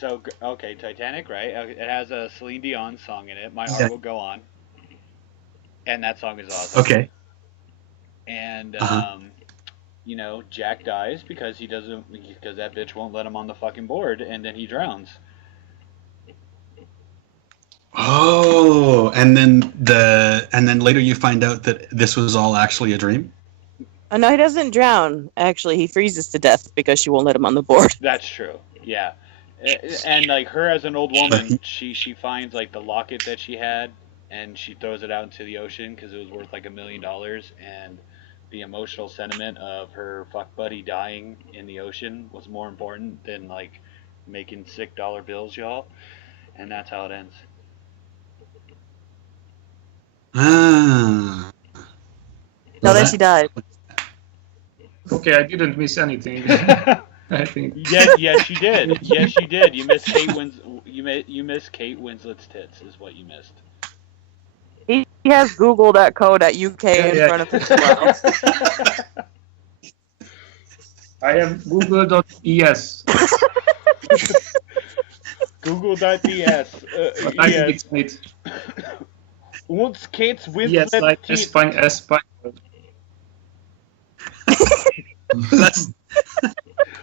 Titanic, right? It has a Celine Dion song in it. My Heart Will Go On, and that song is awesome. Okay. And Uh-huh. Jack dies because that bitch won't let him on the fucking board, and then he drowns. Oh, and then later you find out that this was all actually a dream. Oh, no, he doesn't drown. Actually, he freezes to death because she won't let him on the board. That's true. Yeah. And like her as an old woman, she finds like the locket that she had, and she throws it out into the ocean because it was worth like $1 million, and the emotional sentiment of her fuck buddy dying in the ocean was more important than like making sick dollar bills, y'all. And that's how it ends. Ah. No, then she died. Okay, I didn't miss anything. I think. Yes, you did. Yes, you did. You missed you missed Kate Winslet's tits is what you missed. He has google.co.uk in front of him. I have google.es. Google.ds. But I think it's it. What's Kate's Winslet? Yes, like Español. That's.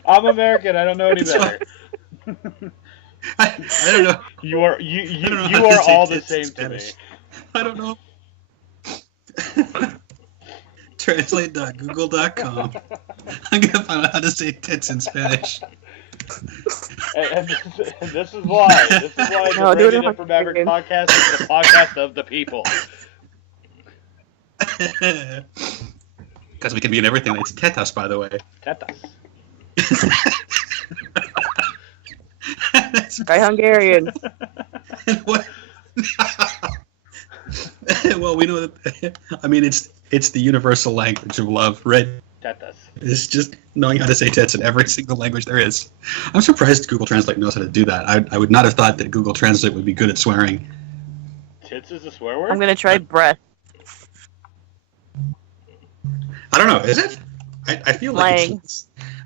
I'm American. I don't know any That's better. I don't know. You are I don't know you how to are say all the tits in same to me. Spanish. I don't know. Translate.google.com. I'm gonna find out how to say tits in Spanish. And this is why. This is why No, the do it Rated in M for Maverick Hungarian. podcast is the podcast of the people. Because we can be in everything. It's tetas, by the way. Tetas. Try Hungarian. What? Well, we know that. I mean, it's the universal language of love, right? Tetas. It's just knowing how to say tits in every single language there is. I'm surprised Google Translate knows how to do that. I would not have thought that Google Translate would be good at swearing. Tits is a swear word? I'm going to try breath. I don't know. Is it? I feel like Lang.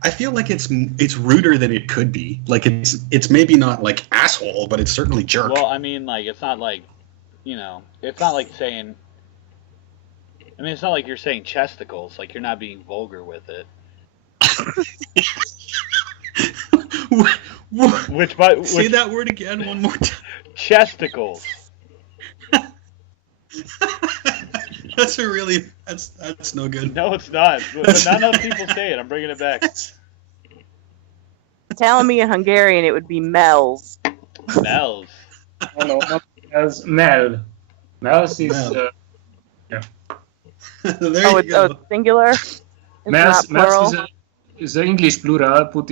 I feel like it's ruder than it could be. Like it's maybe not like asshole, but it's certainly jerk. Well, I mean, like, it's not like, it's not like saying, I mean, it's not like you're saying chesticles. Like, you're not being vulgar with it. Say that word again one more time. Chesticles. That's no good. No, it's not. But not enough people say it. I'm bringing it back. Telling me in Hungarian, it would be Mel's. Mel's. Oh, no, not as Mel. Mel's is Mel. There Oh, you it's go. singular? It's Mel's not plural? is the English plural put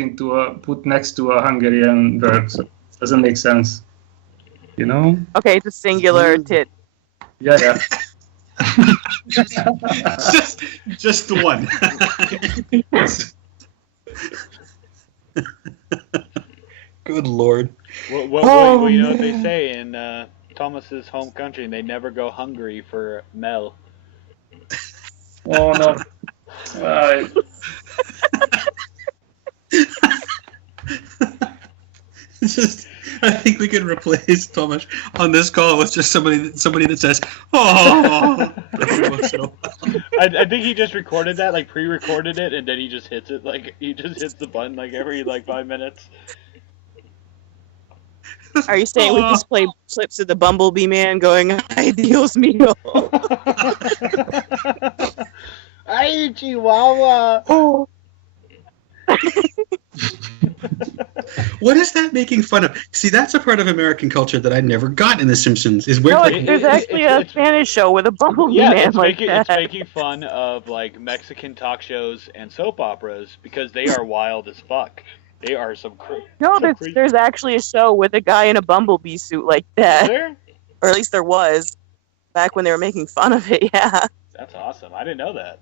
next to a Hungarian verb. So it doesn't make sense. You know? Okay, it's a singular tit. Yeah. just the one. Good Lord. Well, you know what they say in Thomas's home country? They never go hungry for Mel. Oh no. I think we can replace Thomas on this call with just somebody that says, "Oh." I think he just recorded that, like pre-recorded it, and then he just hits it, like he just hits the button like every 5 minutes. Are you saying we just play clips of the Bumblebee Man going, "Ay, Dios mío"? Ay, Chihuahua. Oh. What is that making fun of? See, that's a part of American culture that I never got in The Simpsons. Is where No, like, there's actually a Spanish show with a Bumblebee Yeah, Man it's like that. making fun of like Mexican talk shows and soap operas because they are wild as fuck. They are some No, some there's actually a show with a guy in a bumblebee suit like Is that. there? Or at least there was. Back when they were making fun of it, yeah. That's awesome. I didn't know that.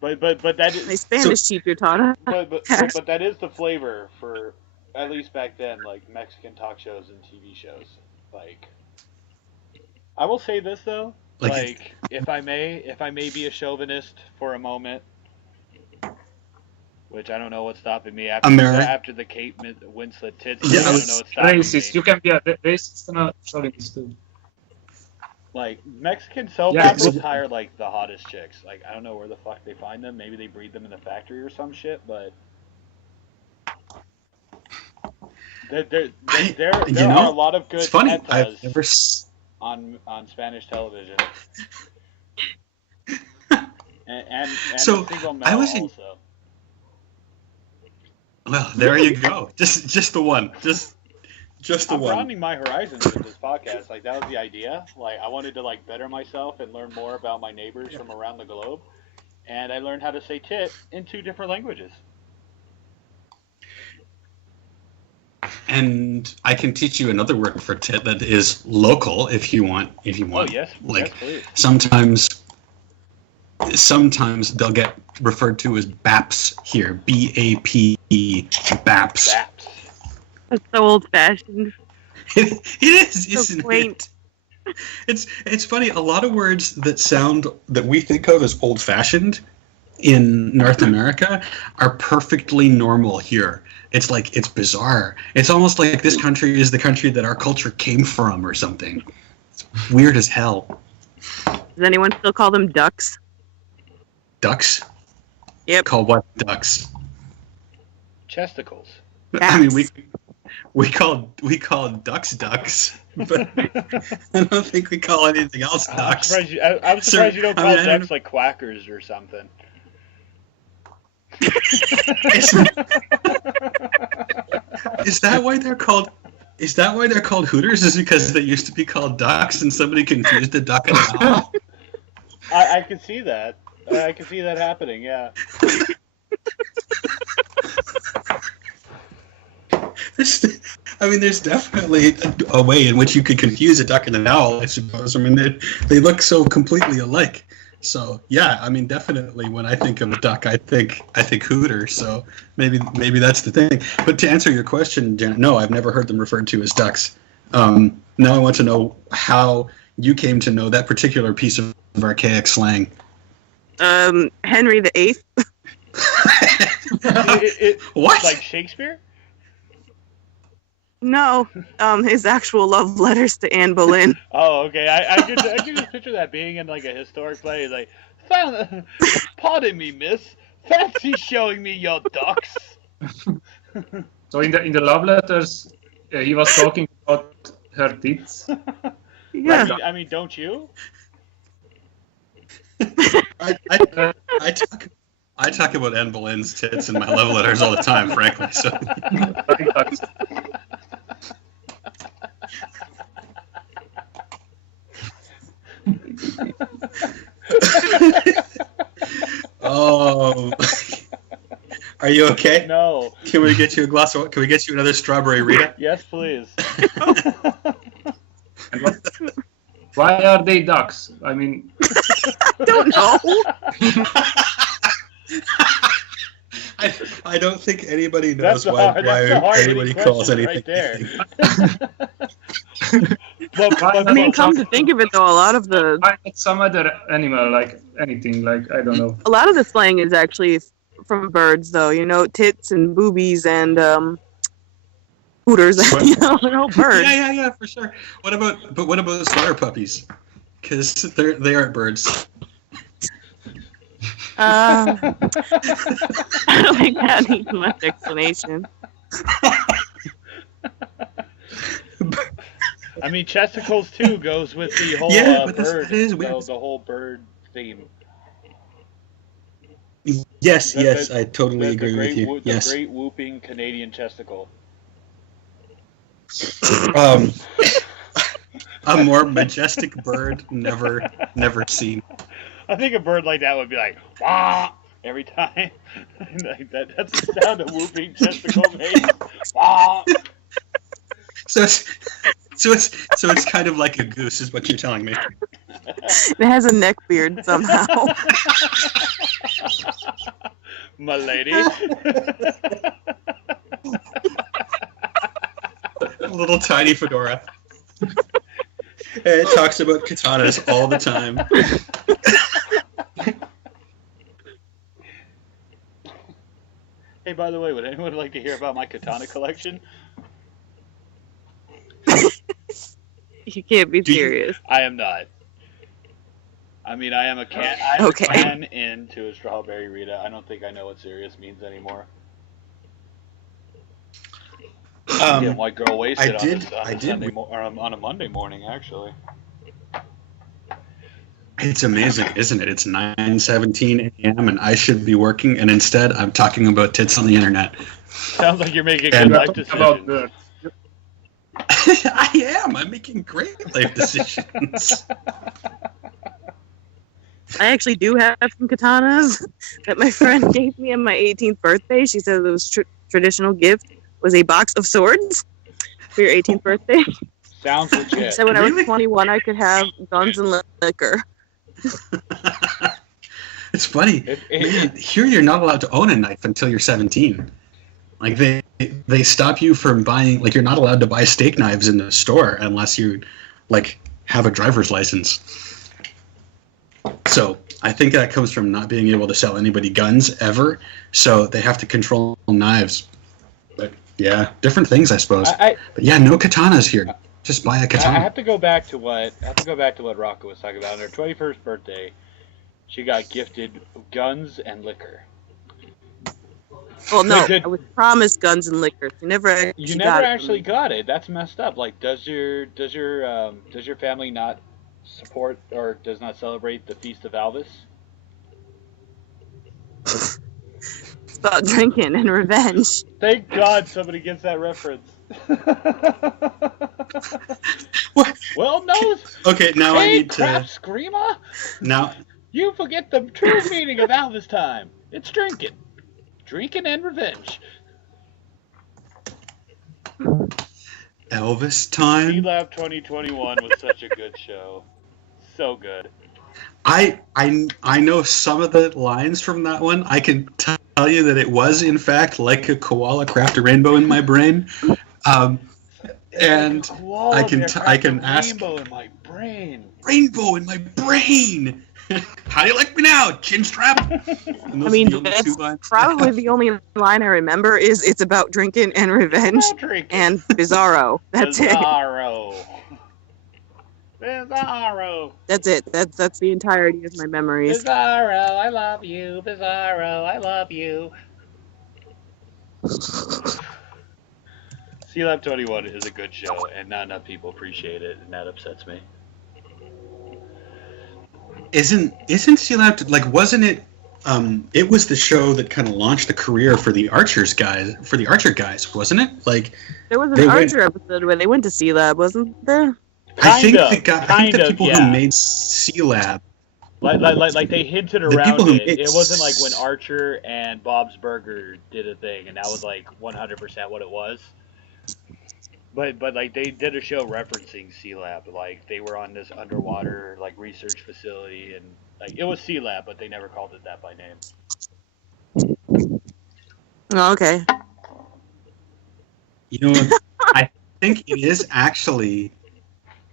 But that is My Spanish teacher taught us. but that is the flavor for, at least back then, like Mexican talk shows and TV shows. Like, I will say this though, like if I may be a chauvinist for a moment, which I don't know what's stopping me after the Kate Winslet tits. Yeah, I don't know what's stopping Racist. me. You can be a racist and a chauvinist too. Like, Mexican soap Yeah, operas hire, like, the hottest chicks. Like, I don't know where the fuck they find them. Maybe they breed them in the factory or some shit, but... There are a lot of good tetas on Spanish television. and So, a single male I was also. Well, there you go. Just the one. Just the I'm one. broadening my horizons with this podcast. Like, that was the idea. Like, I wanted to, like, better myself and learn more about my neighbors from around the globe. And I learned how to say tit in 2 different languages. And I can teach you another word for tit that is local if you want. Oh, yes. Like, yes, please. sometimes they'll get referred to as BAPs here. B-A-P-E. BAPs. Baps. That's so old-fashioned. It is, So isn't quaint. it? It's funny. A lot of words that we think of as old-fashioned in North America are perfectly normal here. It's like, it's bizarre. It's almost like this country is the country that our culture came from or something. It's weird as hell. Does anyone still call them ducks? Ducks? Yep. Call what ducks? Chesticles. I mean, we call ducks, but I don't think we call anything else ducks. I'm surprised you don't call I ducks like quackers or something. Is that why they're called? Is that why they're called Hooters? Is because they used to be called ducks and somebody confused a duck and an owl? I can see that. I can see that happening. Yeah. There's definitely a way in which you could confuse a duck and an owl, I suppose. I mean, they look so completely alike. So yeah, I mean, definitely when I think of a duck, I think Hooter. So maybe that's the thing. But to answer your question, Janet, no, I've never heard them referred to as ducks. Now I want to know how you came to know that particular piece of archaic slang. Henry VIII. What? Like Shakespeare? No, his actual love letters to Anne Boleyn. Oh, okay. I can just picture that being in like a historic play. Like, pardon me, miss. Fancy showing me your ducks. So in the love letters, he was talking about her tits. Yeah. I mean, don't you? I talk about Anne Boleyn's tits in my love letters all the time, frankly. So. Oh, are you okay? No. Can we get you a glass of? Can we get you another strawberry Rita? Yes, please. Why are they ducks? I mean, I don't know. I don't think anybody knows That's why anybody calls anything. right there. I mean, come to think of it, though, a lot of some other animal, like anything, like I don't know. a lot of the slang is actually from birds, though. You know, tits and boobies and hooters. You know, they're all birds. Yeah, for sure. What about sweater puppies? Because they aren't birds. I don't think that needs much explanation. I mean, chesticles too goes with the whole bird. The whole bird theme. Yes, I totally agree with you. The great whooping Canadian chesticle. A more majestic bird never seen. I think a bird like that would be like, wah, every time. Like that's the sound a whooping testicle makes. Ah! So it's kind of like a goose, is what you're telling me. It has a neck beard somehow. My lady. A little tiny fedora. And it talks about katanas all the time. Hey, by the way, would anyone like to hear about my katana collection? You can't be serious. I am not. I mean, I am a can. I'm Okay. a can into a strawberry Rita. I don't think I know what serious means anymore. Yeah, white girl wasted on a Monday morning, actually. It's amazing, isn't it? It's 9:17 a.m. and I should be working, and instead I'm talking about tits on the internet. Sounds like you're making And- good life decisions. I am. I'm making great life decisions. I actually do have some katanas that my friend gave me on my 18th birthday. She said it was traditional gift was a box of swords for your 18th birthday. Sounds legit. So when I Really? was 21, I could have guns and liquor. It's funny. Here you're not allowed to own a knife until you're 17. Like they stop you from buying, like you're not allowed to buy steak knives in the store unless you like have a driver's license. So I think that comes from not being able to sell anybody guns ever. So they have to control knives. But yeah, different things I suppose. But yeah, no katanas here. Just buy a katana. I have to go back to what Rocco was talking about. On her 21st birthday, she got gifted guns and liquor. Well, no, Did- I was promised guns and liquor. You never actually You got never it from actually me. got it. That's messed up. Like, does your family not support or does not celebrate the Feast of Alvis? It's about drinking and revenge. Thank God somebody gets that reference. What? Well, no. Okay, now I Hey, need crap to. screamer! Now, You forget the true meaning of Alvis time. It's drinking. Drinking and revenge. Elvis time. C-Lab 2021 was such a good show. So good. I know some of the lines from that one. I can tell you that it was in fact like a koala craft a rainbow in my brain. And Koala I can bear t- I can cracked a ask- rainbow in my brain. rainbow in my brain. How do you like me now, chin strap? And those I mean, are the only that's two lines. probably the only line I remember is it's about drinking and revenge Drinking. and Bizarro. That's it. Bizarro. Bizarro. That's it. That's the entirety of my memories. Bizarro, I love you. Bizarro, I love you. C-Lab 21 is a good show, and not enough people appreciate it, and that upsets me. Isn't C-Lab like wasn't it? It was the show that kind of launched the career for the Archer guys, wasn't it? Like There was They an went- Archer episode where they went to C-Lab, wasn't there? I think Kind the of, people yeah. who made C-Lab. Like they hinted The around people who it. made It wasn't like when Archer and Bob's Burger did a thing, and that was like 100% what it was. But like they did a show referencing C-Lab. Like they were on this underwater like research facility, and like it was C-Lab, but they never called it that by name. Oh, okay. You know, what? I think it is actually.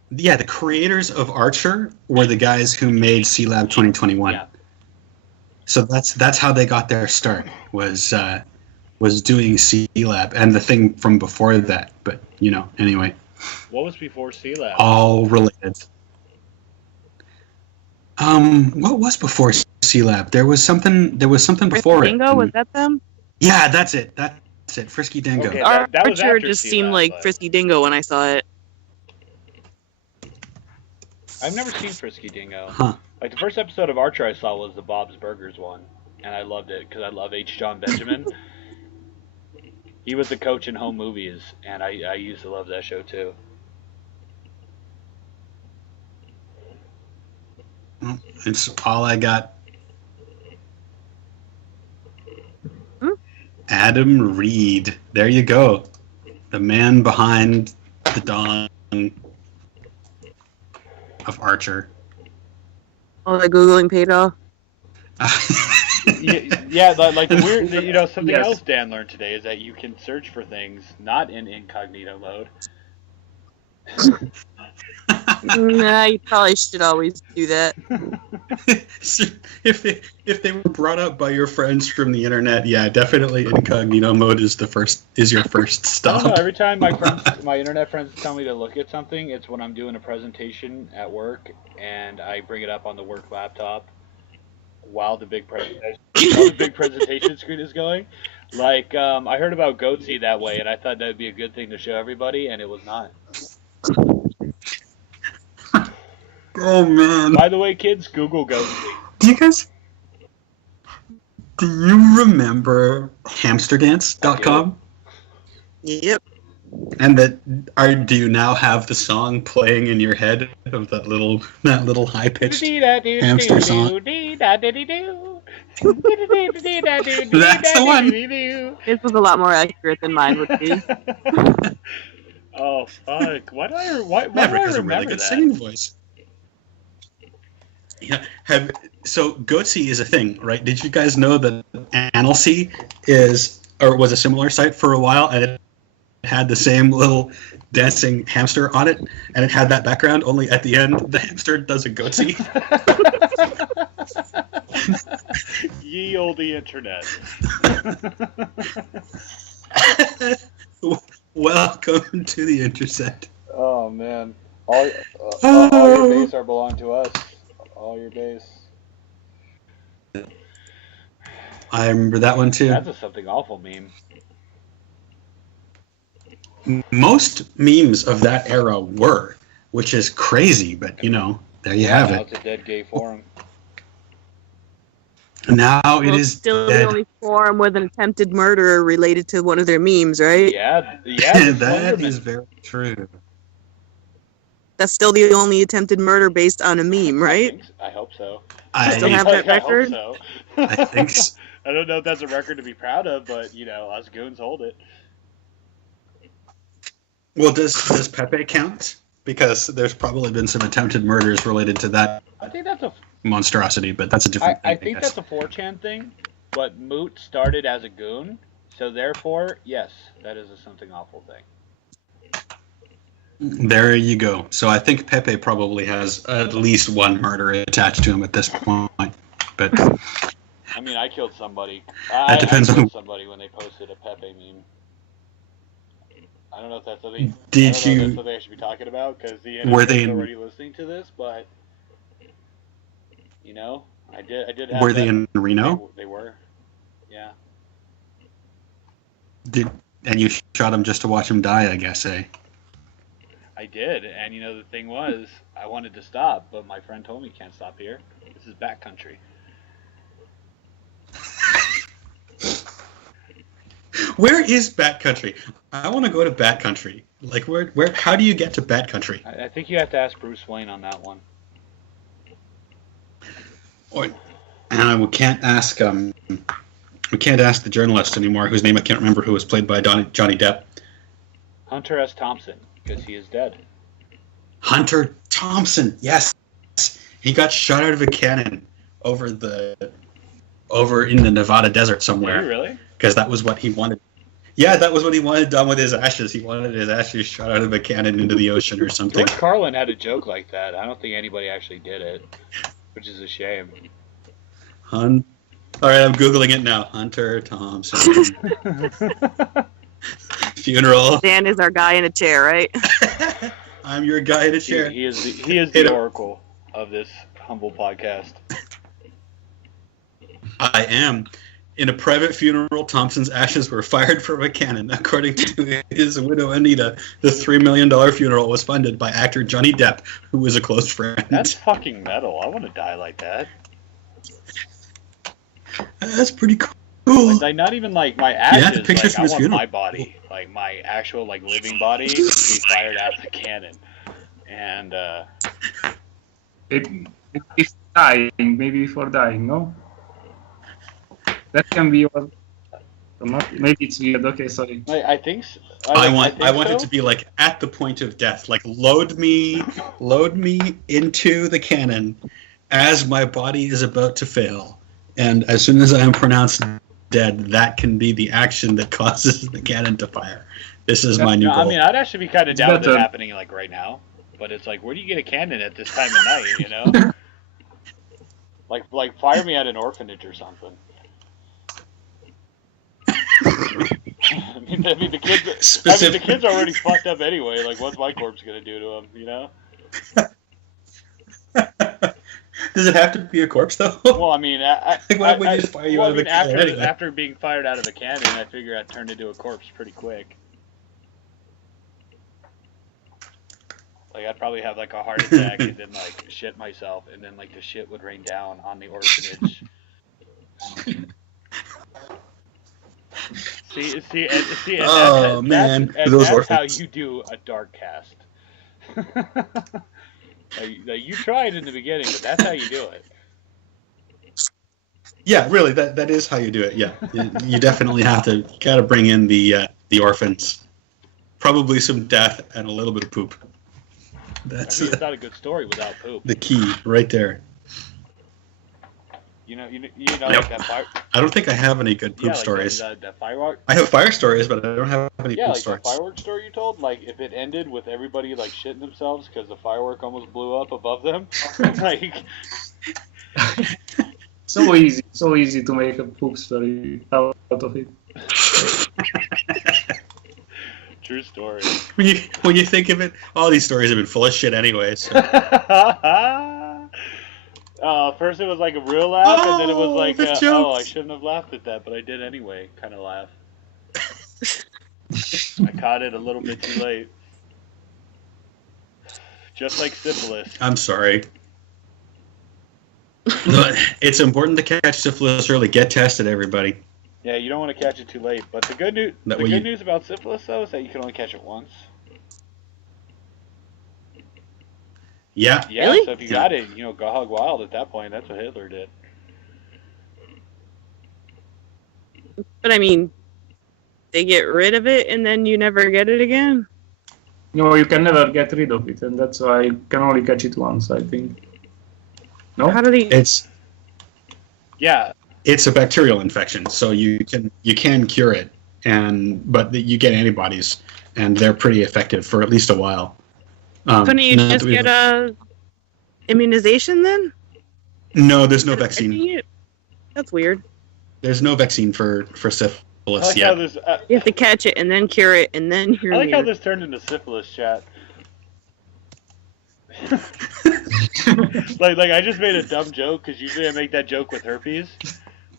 Yeah, the creators of Archer were the guys who made C-Lab 2021. Yeah. So that's how they got their start was doing C-Lab and the thing from before that. But anyway, What was before C-Lab? all related. What was before C-Lab? There was something before it. Dingo, was that them? Yeah, that's it. That's it. Frisky Dingo. Okay. that was Archer after just C-Lab, seemed like but- Frisky Dingo when I saw it. I've never seen Frisky Dingo. Huh. Like the first episode of Archer I saw was the Bob's Burgers one, and I loved it because I love H. John Benjamin. He was the coach in Home Movies, and I used to love that show too. It's all I got. Adam Reed. There you go. The man behind the dawn of Archer. Oh, the Googling paid off. Yeah, like the weird, something Yes. else Dan learned today is that you can search for things not in incognito mode. Nah, you probably should always do that. if they were brought up by your friends from the internet, yeah, definitely incognito mode is your first I stop. don't know. Every time my internet friends tell me to look at something, it's when I'm doing a presentation at work and I bring it up on the work laptop while the big presentation screen is going. Like, I heard about Goatsy that way, and I thought that would be a good thing to show everybody, and it was not. Oh man! By the way, kids, Google Goatsy. Do you remember hamsterdance.com? Yep. And do you now have the song playing in your head of that little high pitched hamster song? That's the one. This was a lot more accurate than mine would be. Oh fuck! Why do I Maverick has a remember really good that? singing voice. Yeah. So Goatsy is a thing, right? Did you guys know that Annalsea was a similar site for a while, and it had the same little dancing hamster on it, and it had that background. Only at the end, the hamster does a Goatsy. Ye olde internet. Welcome to the intercept. Oh man, all your base belong to us. All your base. I remember that one too. That's a something awful meme. Most memes of that era were, which is crazy, but there you have Now it. it's a dead gay forum. Now it Well, is still dead. the only forum with an attempted murder related to one of their memes, right? Yeah. That is very true. That's still the only attempted murder based on a meme, right? I hope so. Still have that record? I hope so. I think so. I don't know if that's a record to be proud of, but us goons hold it. Well, does Pepe count? Because there's probably been some attempted murders related to that I think that's a. monstrosity, but that's a different thing. I think that's a 4chan thing, but Moot started as a goon, so therefore, yes, that is a something awful thing. There you go. So I think Pepe probably has at least one murder attached to him at this point. But I mean, I killed somebody. That depends I on- killed somebody when they posted a Pepe meme. I don't know if that's something. Did I don't know if you- that's something I should be talking about because the Were internet they is in- already listening to this, but I did have. were they that. in Reno? They were. Yeah. And you shot him just to watch him die, I guess, eh? I did, and the thing was, I wanted to stop, but my friend told me can't stop here. This is backcountry. Where is Backcountry? I want to go to Backcountry. Like, where? How do you get to Backcountry? I think you have to ask Bruce Wayne on that one. And we can't ask the journalist anymore, whose name I can't remember, who was played by Johnny Depp. Hunter S. Thompson, because he is dead. Hunter Thompson, yes, he got shot out of a cannon over in the Nevada desert Did somewhere. he really? Because that was what he wanted. Yeah, that was what he wanted done with his ashes. He wanted his ashes shot out of a cannon into the ocean or something. George Carlin had a joke like that. I don't think anybody actually did it, which is a shame. All right, I'm Googling it now. Hunter Thompson. Funeral. Dan is our guy in a chair, right? I'm your guy in a chair. He is the oracle of this humble podcast. I am. In a private funeral, Thompson's ashes were fired from a cannon. According to his widow, Anita, the $3 million funeral was funded by actor Johnny Depp, who was a close friend. That's fucking metal. I want to die like that. That's pretty cool. Like not even like my ashes. the pictures Like, from I his want funeral. my body, like my actual like living body, to be fired out of the cannon. And Maybe before dying, no? That can be Maybe it's weird. Okay, sorry. I think. I want it so. to be like at the point of death. Like load me into the cannon as my body is about to fail, and as soon as I am pronounced dead, that can be the action that causes the cannon to fire. This is my new goal. I mean, I'd actually be kind of down with it better. happening like right now, but it's like, where do you get a cannon at this time of night? You know, like fire me at an orphanage or something. I mean, the kids. The kids are already fucked up anyway. Like, what's my corpse gonna do to them? You know. Does it have to be a corpse though? Well, I mean, why would you just fire you out of a cannon anyway? After being fired out of the cannon, I figure I'd turn into a corpse pretty quick. Like, I'd probably have like a heart attack and then like shit myself, and then like the shit would rain down on the orphanage. See, oh man, those that's orphans. how you do a dark cast. Like, you tried in the beginning, but that's how you do it. Yeah, really, that is how you do it. Yeah, you definitely gotta bring in the orphans, probably some death and a little bit of poop. That's it's not a good story without poop. The key right there. You know, like that fire. I don't think I have any good poop stories. That firework. I have fire stories, but I don't have any poop like stories. The firework story you told, like if it ended with everybody like shitting themselves because the firework almost blew up above them, like. So easy to make a poop story out of it. True story. When you think of it, all these stories have been full of shit anyway. So. First it was like a real laugh, and then it was like, I shouldn't have laughed at that, but I did anyway, kind of laugh. I caught it a little bit too late. Just like syphilis. I'm sorry. It's important to catch syphilis early. Get tested, everybody. Yeah, you don't want to catch it too late. But the good news about syphilis, though, is that you can only catch it once. Yeah. Yeah, really? So if you got it, go hog wild at that point. That's what Hitler did. But I mean, they get rid of it and then you never get it again? No, you can never get rid of it, and that's why you can only catch it once, I think. No? How do they... It's a bacterial infection, so you can cure it, but you get antibodies, and they're pretty effective for at least a while. Couldn't you just get a immunization then? No, there's no vaccine. That's weird. There's no vaccine for syphilis yet. You have to catch it and then cure it and then you're I like how this turned into syphilis chat. like I just made a dumb joke because usually I make that joke with herpes,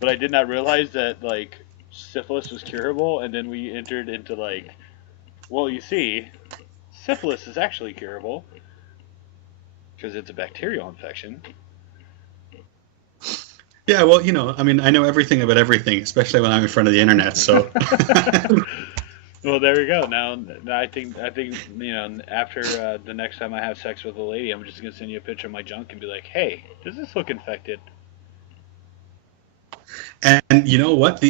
but I did not realize that like syphilis was curable, and then we entered into like, well, you see, syphilis is actually curable because it's a bacterial infection. Yeah, well, I mean, I know everything about everything, especially when I'm in front of the internet. So. Well, there we go. Now, I think after the next time I have sex with a lady, I'm just gonna send you a picture of my junk and be like, "Hey, does this look infected?" And you know what?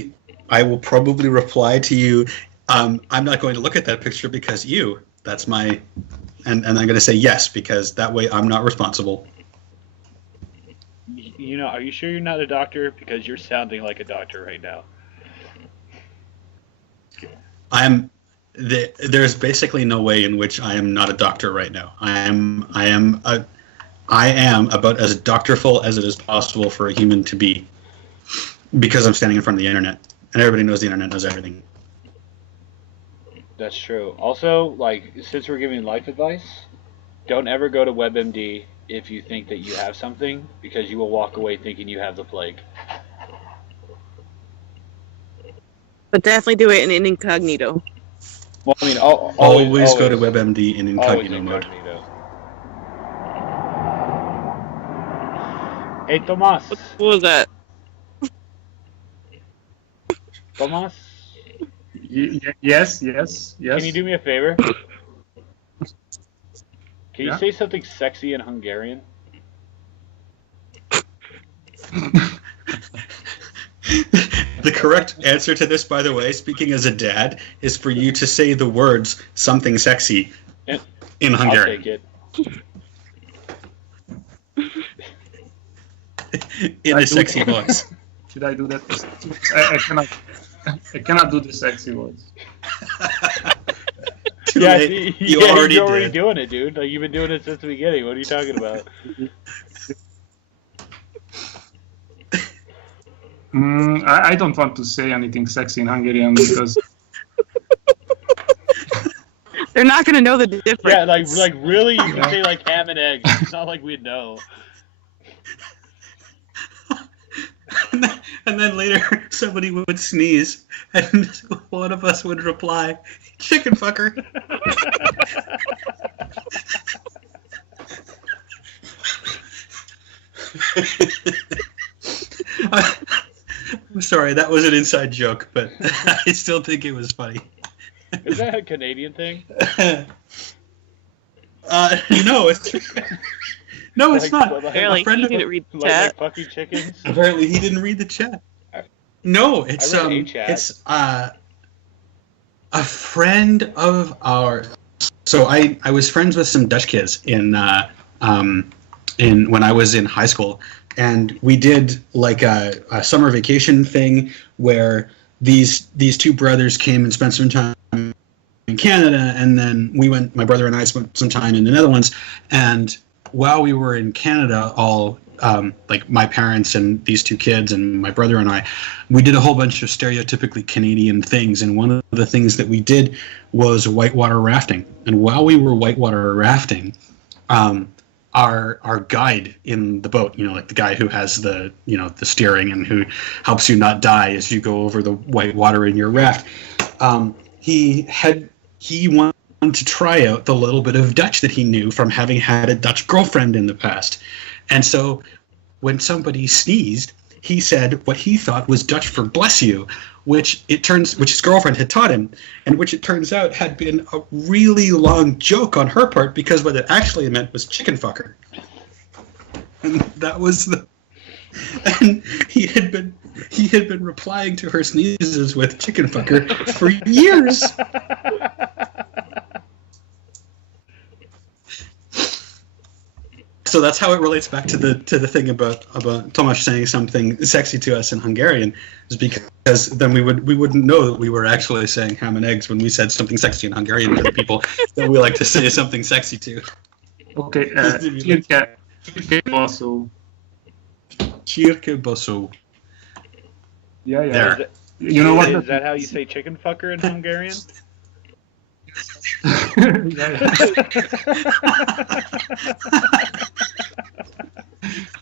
I will probably reply to you. I'm not going to look at that picture because that's my, and I'm going to say yes because that way I'm not responsible. Are you sure you're not a doctor? Because you're sounding like a doctor right now. There's basically no way in which I am not a doctor right now. I am about as doctorful as it is possible for a human to be, because I'm standing in front of the internet, and everybody knows the internet knows everything. That's true. Also, since we're giving life advice, don't ever go to WebMD if you think that you have something, because you will walk away thinking you have the plague. But definitely do it in incognito. Well, I mean, always go to WebMD in incognito mode. Hey, Tomas. What was that? Tomas? Yes. Can you do me a favor? Can you say something sexy in Hungarian? The correct answer to this, by the way, speaking as a dad, is for you to say the words "something sexy" in Hungarian. I'll take it. In a sexy voice. Should I do that? I cannot do the sexy voice. Too late. You already you're did. doing it, dude. Like, you've been doing it since the beginning. What are you talking about? I don't want to say anything sexy in Hungarian because They're not going to know the difference. Yeah, like really, you can say like ham and eggs. It's not like we'd know. And then later, somebody would sneeze, and one of us would reply, "Chicken fucker." I'm sorry, that was an inside joke, but I still think it was funny. Is that a Canadian thing? No, it's no, it's not. Apparently, he didn't read the Like chat. fucking chickens. Apparently, he didn't read the chat. No, it's I read a chat. it's a friend of ours. So I was friends with some Dutch kids in when I was in high school, and we did like a summer vacation thing where these two brothers came and spent some time in Canada, and then my brother and I spent some time in the Netherlands, and while we were in Canada, all like my parents and these two kids and my brother and I, we did a whole bunch of stereotypically Canadian things, and one of the things that we did was whitewater rafting. And while we were whitewater rafting, our guide in the boat, like the guy who has the the steering and who helps you not die as you go over the white water in your raft, he wanted to try out the little bit of Dutch that he knew from having had a Dutch girlfriend in the past. And so when somebody sneezed, he said what he thought was Dutch for bless you, which his girlfriend had taught him, and which it turns out had been a really long joke on her part, because what it actually meant was chicken fucker. And that was and he had been replying to her sneezes with chicken fucker for years. So that's how it relates back to the thing about Tomasz saying something sexy to us in Hungarian, is because then we wouldn't know that we were actually saying ham and eggs when we said something sexy in Hungarian to the people that we like to say something sexy to. Okay, Csirke baszó. Csirke baszó. Yeah. There. You know what? Is that how you say chicken fucker in Hungarian?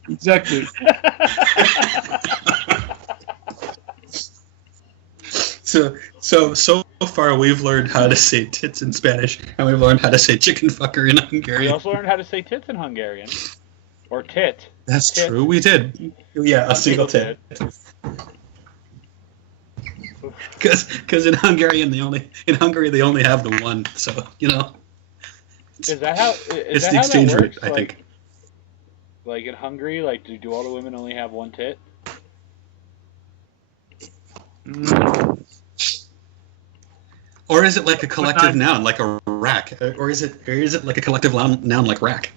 Exactly. So far we've learned how to say tits in Spanish, and we've learned how to say chicken fucker in We Hungarian. also learned how to say tits in Hungarian. Or tit. That's tit. true, we did. Yeah, a single tit. Because in Hungary they only have the one, so Is that how? It's that the how exchange that works? rate, I think. Like in Hungary, like do all the women only have one tit? Or is it like a collective noun, like a rack? Or is it like a collective noun, like rack?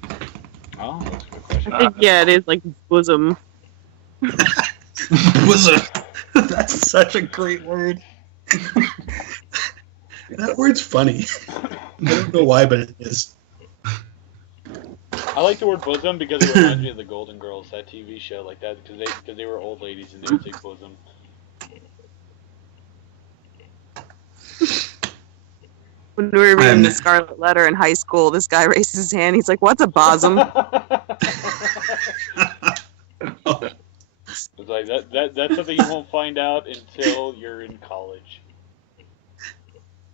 Oh, that's a good question. I think, yeah, it is like bosom. Bosom. That's such a great word. That word's funny. I don't know why, but it is. I like the word bosom because it reminds me of the Golden Girls, that TV show, like that, because they were old ladies and they would say bosom. When we were reading the Scarlet Letter in high school, this guy raised his hand. He's like, "What's a bosom?" It's like that's something you won't find out until you're in college.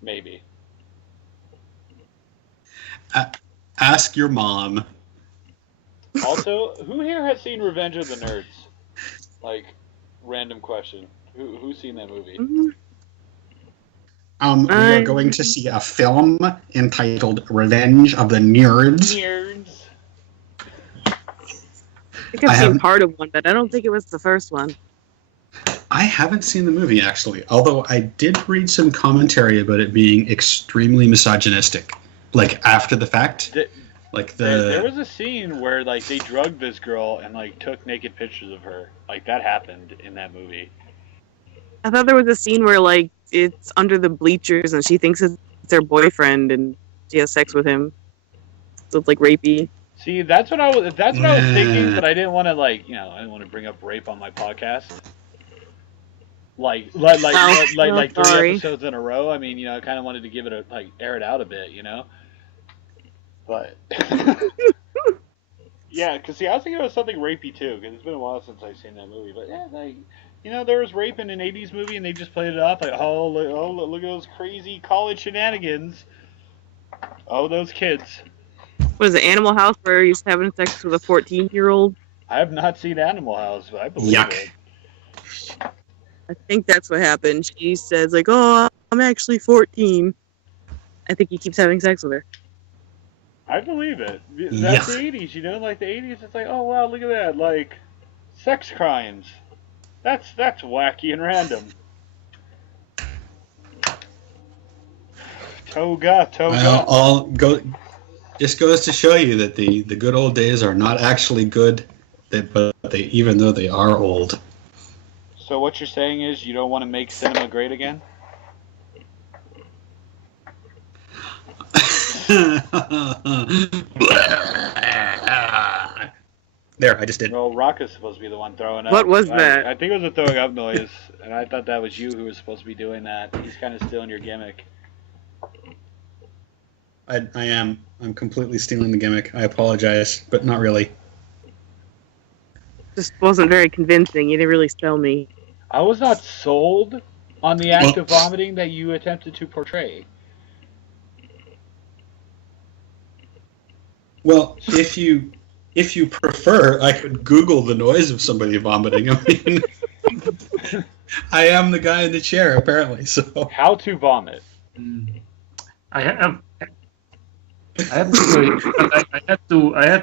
Maybe. Ask your mom. Also, who here has seen Revenge of the Nerds? Like, random question. Who's seen that movie? We are going to see a film entitled Revenge of the Nerds. Nerds. I think I've seen part of one, but I don't think it was the first one. I haven't seen the movie, actually, although I did read some commentary about it being extremely misogynistic, like after the fact. There was a scene where like they drugged this girl and like took naked pictures of her. Like that happened in that movie. I thought there was a scene where like it's under the bleachers and she thinks it's her boyfriend and she has sex with him. So it's like rapey. See, that's what I was thinking, but I didn't want to I didn't want to bring up rape on my podcast. Like 3 episodes in a row. I mean, I kind of wanted to give it air it out a bit, But yeah, because I was thinking about something rapey too, because it's been a while since I've seen that movie. But yeah, there was rape in an '80s movie, and they just played it off like, look at those crazy college shenanigans. Oh, those kids. What is it, Animal House, where he's having sex with a 14-year-old? I have not seen Animal House, but I believe it. I think that's what happened. She says, like, oh, I'm actually 14. I think he keeps having sex with her. I believe it. That's the 80s, like the 80s, it's like, oh, wow, look at that, like, sex crimes. That's wacky and random. Toga. Well, just goes to show you that the good old days are not actually good, even though they are old. So what you're saying is you don't want to make cinema great again? There, I just did. Well, Rock is supposed to be the one throwing up. What was that? I think it was a throwing up noise, and I thought that was you who was supposed to be doing that. He's kind of stealing your gimmick. I am. I'm completely stealing the gimmick. I apologize, but not really. Just wasn't very convincing. You didn't really sell me. I was not sold on the act of vomiting that you attempted to portray. Well, if you prefer, I could Google the noise of somebody vomiting. I mean, I am the guy in the chair, apparently. So how to vomit? I had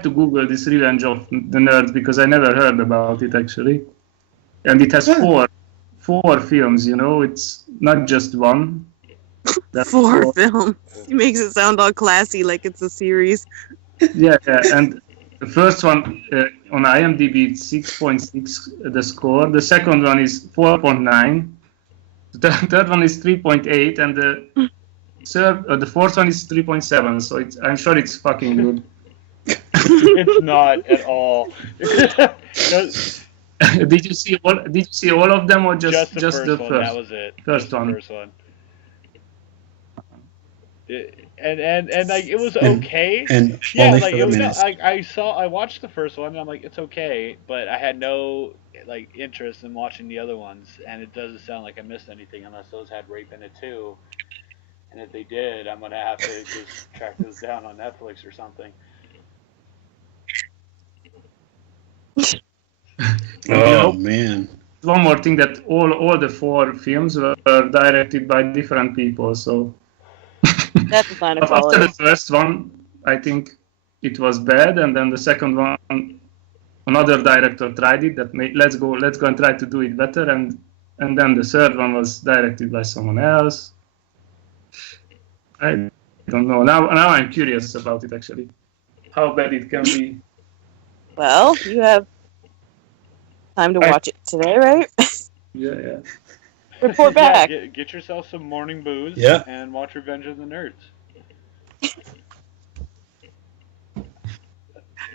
to Google this Revenge of the Nerds because I never heard about it actually, and it has four films. It's not just one. Four films. He makes it sound all classy, like it's a series. Yeah, and the first one on IMDb it's 6.6 the score. The second one is 4.9. The third one is 3.8, and the fourth one is 3.7. So I'm sure it's fucking good. It's not at all. Did you see all of them, or just the first one? That was it. First one. And like it was okay. And yeah, like it was. I watched the first one and I'm like, it's okay, but I had no interest in watching the other ones, and it doesn't sound like I missed anything unless those had rape in it too. And if they did, I'm gonna have to just track those down on Netflix or something. Oh man! One more thing, that all the four films were directed by different people. So that's a sign of quality. After the first one, I think it was bad, and then the second one, another director tried it. Let's go and try to do it better, and then the third one was directed by someone else. I don't know. Now I'm curious about it actually, how bad it can be. Well, you have time to watch it today, right? Yeah. Report back. Get yourself some morning booze. Yeah. And watch Revenge of the Nerds.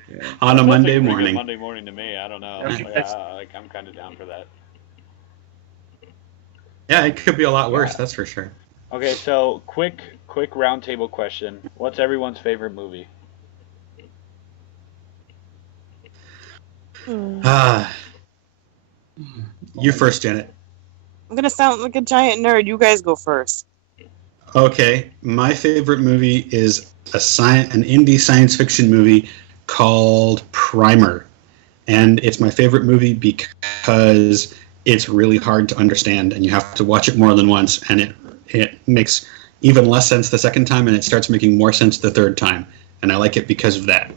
Yeah. On a Monday morning. Monday morning to me. I don't know. I'm kind of down for that. Yeah, it could be a lot worse. That's for sure. Okay, so quick roundtable question. What's everyone's favorite movie? You first, Janet. I'm gonna sound like a giant nerd. You guys go first. Okay, my favorite movie is an indie science fiction movie called Primer, and it's my favorite movie because it's really hard to understand, and you have to watch it more than once, and it makes even less sense the second time, and it starts making more sense the third time, and I like it because of that.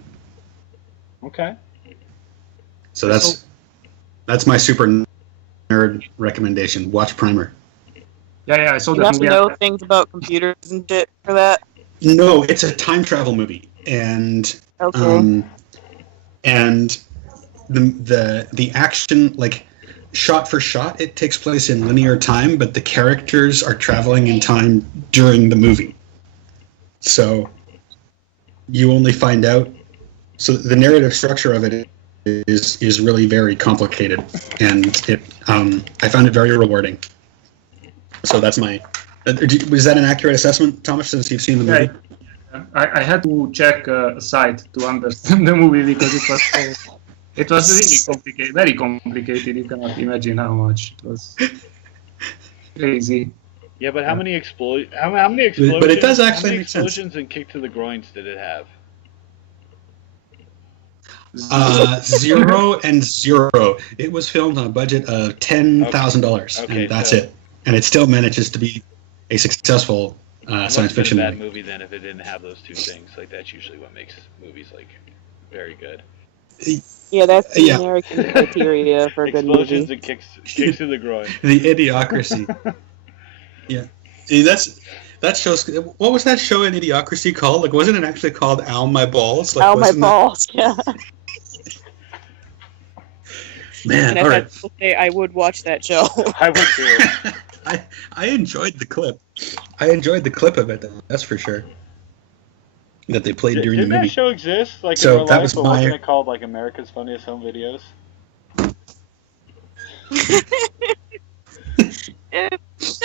Okay. So that's my super nerd recommendation. Watch Primer. Yeah, I saw You that have to movie. know things about computers and shit for that. No, it's a time travel movie, and Okay. and the action, like shot for shot, it takes place in linear time, but the characters are traveling in time during the movie. So you only find out. So the narrative structure of it is really very complicated, and it I found it very rewarding. So that's my. Was that an accurate assessment, Thomas? Since you've seen the movie. I had to check a site to understand the movie because it was really complicated, very complicated. You cannot imagine how much it was crazy. Yeah, but how many how many explosions? But it does how actually many make sense. explosions and kick to the groins did it have? 0 and 0. It was filmed on a budget of $10,000, Okay, and that's so- it. And it still manages to be a successful science fiction Bad movie. movie then if it didn't have those two things. Like that's usually what makes movies like very good. Yeah, that's the Yeah. American criteria for a good Explosions movie. and kicks to the groin. The Idiocracy. Yeah, see, that shows. What was that show in Idiocracy called? Like, wasn't it actually called "Ow My Balls"? Like, Oh, my wasn't that- balls! Yeah. Man, And all I right. have to say, I would watch that show. I would too. I enjoyed the clip. I enjoyed the clip of it. That's for sure. That they played during the Didn't that movie. show exist? Like So in real that life, was but my- wasn't it called like America's Funniest Home Videos? That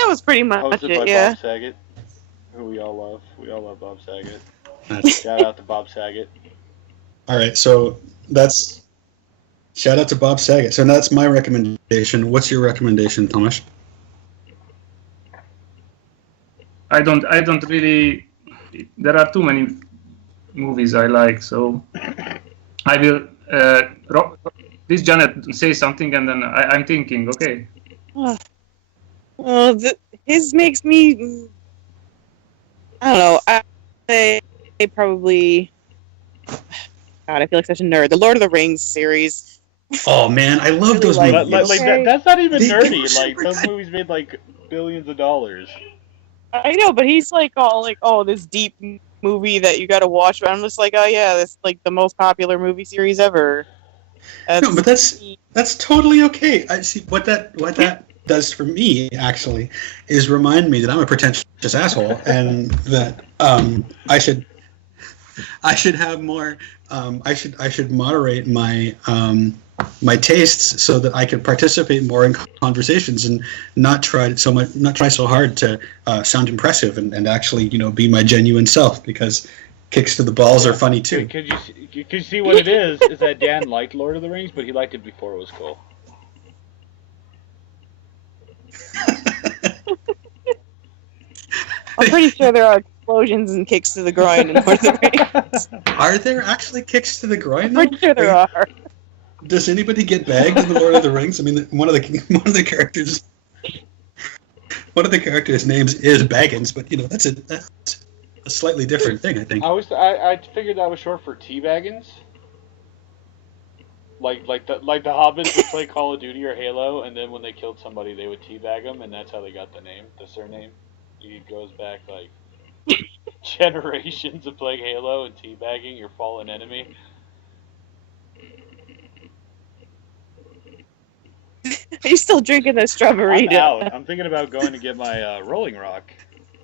was pretty much Hosted by it, yeah. Bob Saget, who we all love. We all love Bob Saget. That's- Shout out to Bob Saget. All right, so that's shout out to Bob Saget. So that's my recommendation. What's your recommendation, Thomas? I don't really. There are too many movies I like, so I will. This Janet say something, and then I'm thinking. Okay. Well, his makes me. I don't know. I probably. God, I feel like such a nerd. The Lord of the Rings series. Oh man, I love Really those like- movies. That's not even They- nerdy. they- Like those movies made like billions of dollars. I know, but he's like all like, oh, this deep movie that you got to watch. But I'm just like, oh yeah, that's like the most popular movie series ever. No, but that's totally okay. I see what that does for me actually is remind me that I'm a pretentious asshole and that I should have more. I should moderate my my tastes so that I can participate more in conversations and not try so hard to sound impressive and actually be my genuine self, because kicks to the balls are funny too. Could you see what it is? Is that Dan liked Lord of the Rings, but he liked it before it was cool. I'm pretty sure there are explosions and kicks to the groin in Lord of the Rings. Are there actually kicks to the groin? I'm though? pretty sure there are. Does anybody get bagged in the Lord of the Rings? I mean, one of the characters. One of the characters' names is Baggins, but that's a slightly different thing, I think. I figured that was short for Teabaggins. Like the Hobbits would play Call of Duty or Halo, and then when they killed somebody, they would teabag them, and that's how they got the surname. It goes back like generations of playing Halo and teabagging your fallen enemy. Are you still drinking this strawberry? I'm out. I'm thinking about going to get my Rolling Rock.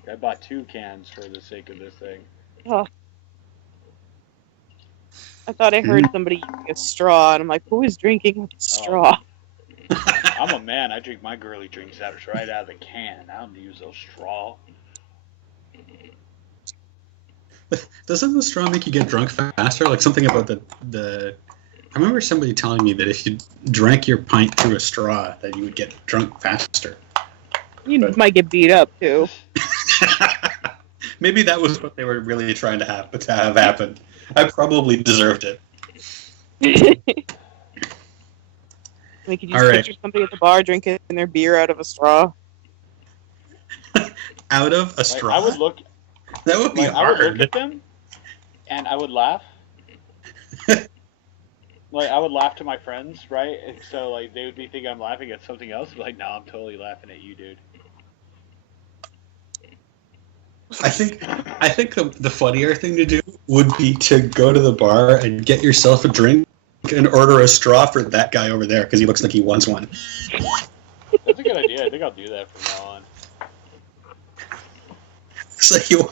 I bought 2 cans for the sake of this thing. Oh. I thought I heard somebody using a straw, and I'm like, who is drinking with a straw? I'm a man. I drink my girly drinks right out of the can. I don't use those straw. Doesn't the straw make you get drunk faster? Like something about the. I remember somebody telling me that if you drank your pint through a straw, that you would get drunk faster. You might get beat up, too. Maybe that was what they were really trying to have happen. I probably deserved it. Like, could you All just right. picture somebody at the bar drinking their beer out of a straw? Out of a Like, straw? I would look. That would be I would hard. look at them, and I would laugh. like I would laugh to my friends, right? And so like they would be thinking I'm laughing at something else. Like, no, I'm totally laughing at you, dude. I think the funnier thing to do would be to go to the bar and get yourself a drink and order a straw for that guy over there because he looks like he wants one. That's a good idea. I think I'll do that from now on. It's like you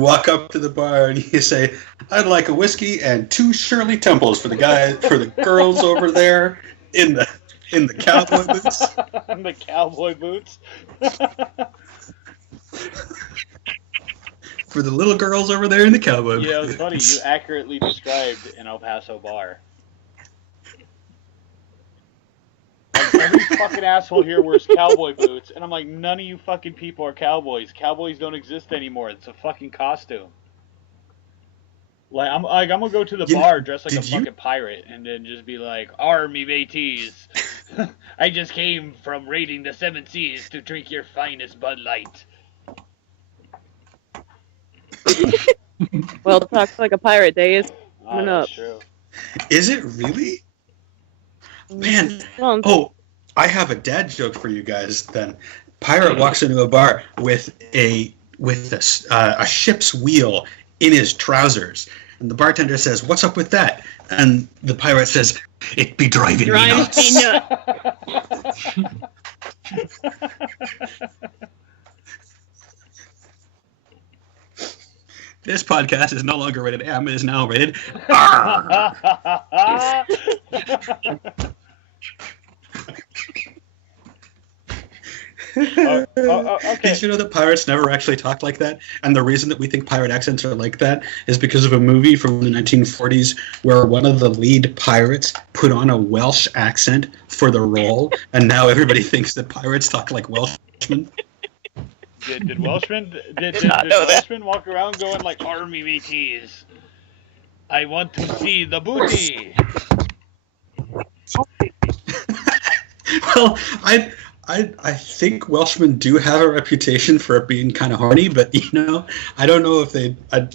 walk up to the bar and you say, "I'd like a whiskey and 2 Shirley Temples for the girls over there in the cowboy boots." In the cowboy boots. For the little girls over there in the cowboy boots. Yeah, it was funny. You accurately described an El Paso bar. Like, every fucking asshole here wears cowboy boots, and I'm like, none of you fucking people are cowboys. Cowboys don't exist anymore. It's a fucking costume. Like I'm gonna go to the bar dressed like a fucking pirate, and then just be like, "Army mateys, I just came from raiding the 7 seas to drink your finest Bud Light." Well, talk like a pirate day is coming up. That's true. Is it really? Man, Well, I have a dad joke for you guys then. Pirate walks into a bar with a ship's wheel in his trousers. And the bartender says, "What's up with that?" And the pirate says, "It be driving me nuts." This podcast is no longer rated M, it is now rated R. Okay. Did you know that pirates never actually talked like that? And the reason that we think pirate accents are like that is because of a movie from the 1940s where one of the lead pirates put on a Welsh accent for the role, and now everybody thinks that pirates talk like Welshmen. Did Welshmen walk around going like, "Army mateys, I want to see the booty"? Well, I think Welshmen do have a reputation for being kind of horny, but I don't know if they. I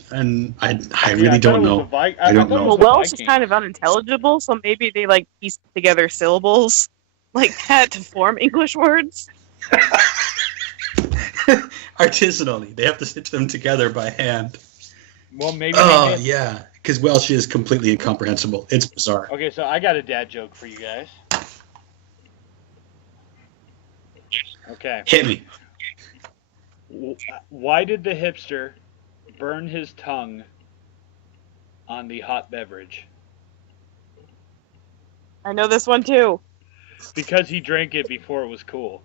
really don't know. I don't know. Well, Welsh is kind of unintelligible, so maybe they like piece together syllables like that to form English words. Artisanally, they have to stitch them together by hand. Well, maybe. Oh yeah, because Welsh is completely incomprehensible. It's bizarre. Okay, so I got a dad joke for you guys. Okay. Hit me. Why did the hipster burn his tongue on the hot beverage? I know this one too. Because he drank it before it was cool.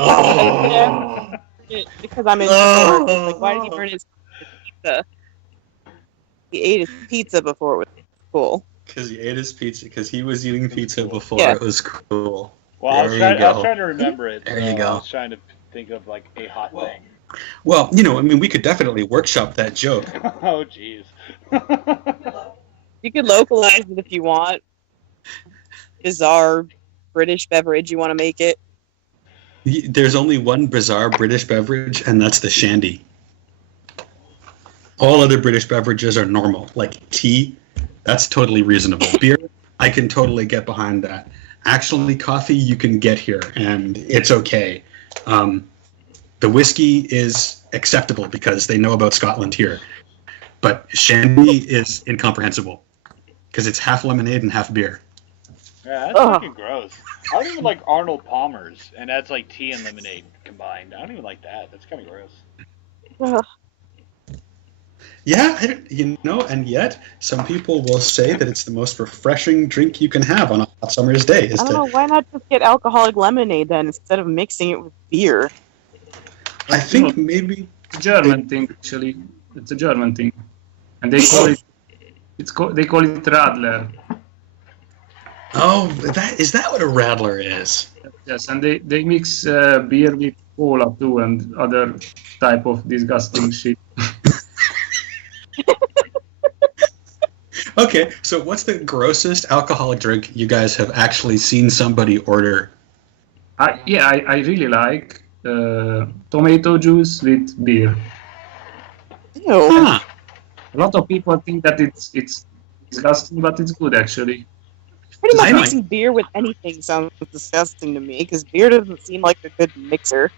Oh. Yeah, because I'm in sports. Like, why did he burn his pizza? He ate his pizza before it was cool. Because he ate his pizza. Because he was eating pizza before it was cool. Well, I was trying to remember it. There you go. I was trying to think of like a hot thing. Well, we could definitely workshop that joke. Oh, jeez. You could localize it if you want. Bizarre British beverage you want to make it. There's only one bizarre British beverage, and that's the shandy. All other British beverages are normal, like tea. That's totally reasonable. Beer, I can totally get behind that. Actually, coffee you can get here, and it's okay. The whiskey is acceptable because they know about Scotland here. But shandy is incomprehensible because it's half lemonade and half beer. Yeah, that's fucking gross. I don't even like Arnold Palmer's, and that's like tea and lemonade combined. I don't even like that. That's kind of gross. Yeah, and yet some people will say that it's the most refreshing drink you can have on a hot summer's day. I don't know, why not just get alcoholic lemonade then instead of mixing it with beer? I think maybe it's a German thing actually. It's a German thing, and they call it. They call it Radler. Oh, is that what a Radler is? Yes, and they mix beer with cola too and other type of disgusting shit. Okay, so what's the grossest alcoholic drink you guys have actually seen somebody order? I really like tomato juice with beer. Ew. Huh. A lot of people think that it's disgusting, but it's good actually. Pretty much I know. mixing beer with anything sounds disgusting to me, because beer doesn't seem like a good mixer.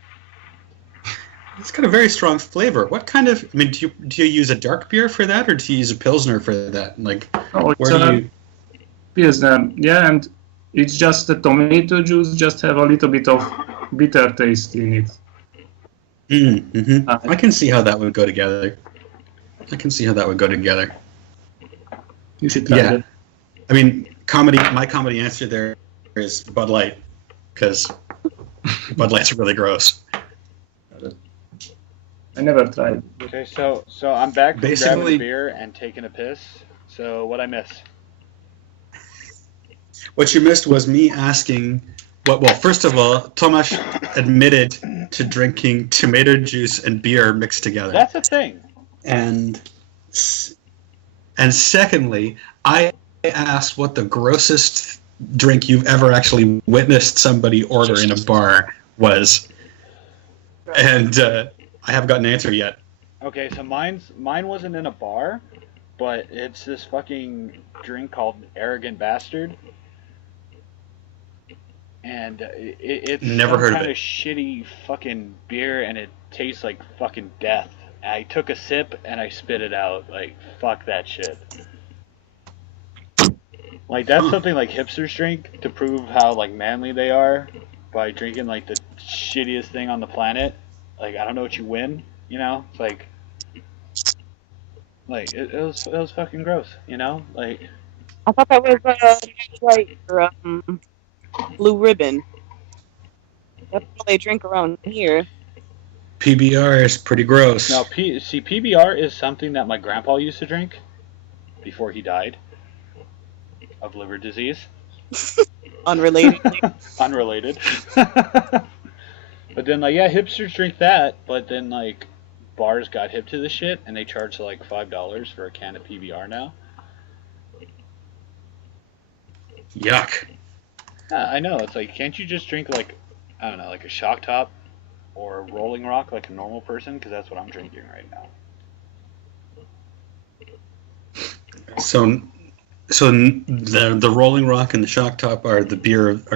It's got a very strong flavor. What kind of? I mean, do you use a dark beer for that, or do you use a pilsner for that? Like, Oh, it's where do you? Pilsner, yeah, and it's just the tomato juice, just have a little bit of bitter taste in it. I can see how that would go together. You should try Yeah. it. I mean, my comedy answer there is Bud Light, because Bud Light's really gross. I never tried. Okay, so I'm back from grabbing Basically- a beer and taking a piss. So what I miss? What you missed was me asking. Well, first of all, Tomasz admitted to drinking tomato juice and beer mixed together. That's a thing. And secondly, I asked what the grossest drink you've ever actually witnessed somebody order in a bar was, and I haven't got an answer yet. Okay, so mine wasn't in a bar, but it's this fucking drink called Arrogant Bastard. And it's Never heard of kind it. of shitty fucking beer, and it tastes like fucking death. I took a sip and I spit it out. Like, fuck that shit. Like, that's something like hipsters drink to prove how like manly they are by drinking like the shittiest thing on the planet. Like, I don't know what you win, you know? It's like it was fucking gross, you know? Like, I thought that was like or, Blue Ribbon. That's all they drink around here. PBR is pretty gross. now PBR is something that my grandpa used to drink before he died of liver disease. Unrelated. Unrelated. But then, like, yeah, hipsters drink that, but then, like, bars got hip to the shit, and they charge, like, $5 for a can of PBR now. Yuck. I know, it's like, can't you just drink, like, I don't know, like a Shock Top or a Rolling Rock like a normal person? Because that's what I'm drinking right now. So the Rolling Rock and the Shock Top are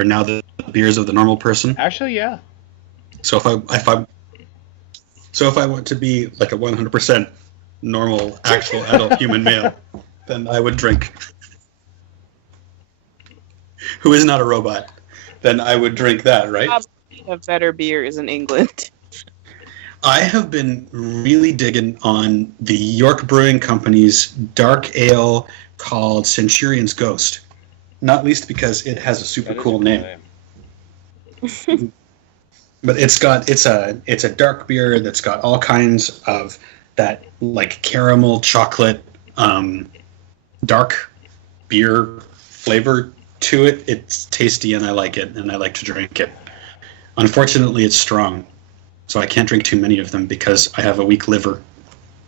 now the beers of the normal person. Actually, yeah. So if I want to be like a 100% normal, actual adult human male, then I would drink. Who is not a robot? Then I would drink that, right? Have better beers in England. I have been really digging on the York Brewing Company's dark ale called Centurion's Ghost. Not least because it has a super That is cool a name. But it's a dark beer that's got all kinds of that like caramel chocolate dark beer flavor to it. It's tasty and I like it and I like to drink it. Unfortunately, it's strong, so I can't drink too many of them because I have a weak liver.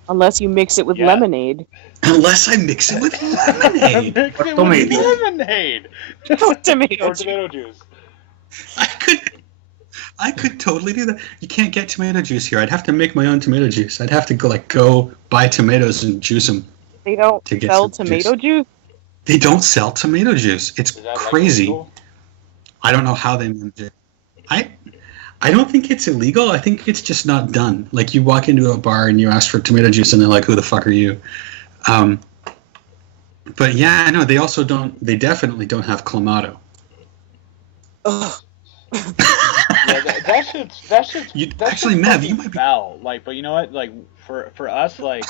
Unless you mix it with Yeah. lemonade. Unless I mix it with lemonade. Mix it with tomato. lemonade. With tomato Or juice. tomato juice. I could totally do that. You can't get tomato juice here. I'd have to make my own tomato juice. I'd have to go buy tomatoes and juice them. They don't To get sell some tomato juice? They don't sell tomato juice. It's Is that crazy. illegal? I don't know how they manage it. I don't think it's illegal. I think it's just not done. Like you walk into a bar and you ask for tomato juice and they're like, "Who the fuck are you?" But yeah, I know they also don't. They definitely don't have clamato. Ugh. Yeah, that shit's Actually, Mav, you might be. foul. Like, but you know what? Like, for us, like,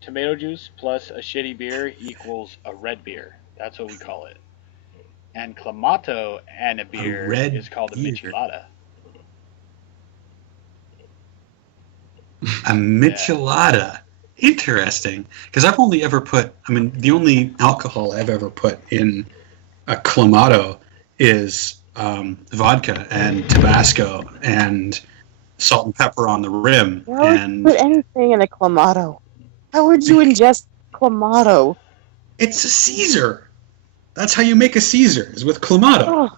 tomato juice plus a shitty beer equals a red beer. That's what we call it. And clamato and a beer red is called a beer. michelada. A michelada. Interesting. Because I've only ever put, the only alcohol I've ever put in a clamato is vodka and Tabasco and salt and pepper on the rim. Why would you put anything in a clamato? How would you ingest clamato? It's a Caesar. That's how you make a Caesar, is with clamato. Oh,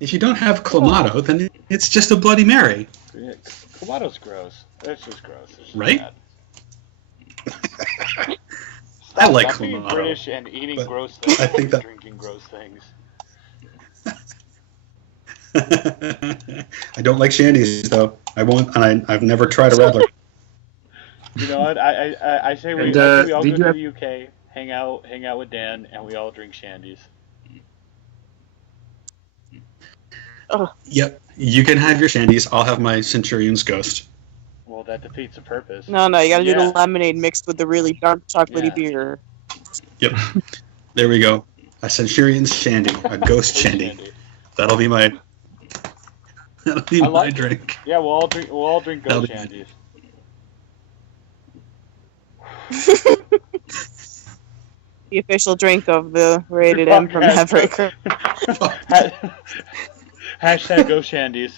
If you don't have clamato, then it's just a Bloody Mary. Yeah, clamato's gross. That's just gross. It's just Right? bad. I like Stop being Clamato. British and eating but gross things I think and that- drinking gross things. I don't like shandies though. I won't, and I've never tried a Radler. You know what? I say we And, I say we all go did you to have- the UK, hang out with Dan, and we all drink shandies. Yep, you can have your shandies. I'll have my Centurion's Ghost. Well, that defeats the purpose. No, you gotta do Yeah. the lemonade mixed with the really dark chocolatey Yeah. beer. Yep, there we go. A Centurion's Shandy, a Ghost Shandy. That'll be my. That'll be I my like it. drink. Yeah, we'll all drink That'll ghost be- shandies. The official drink of the Rated M from Maverick. Hashtag ghost shandies.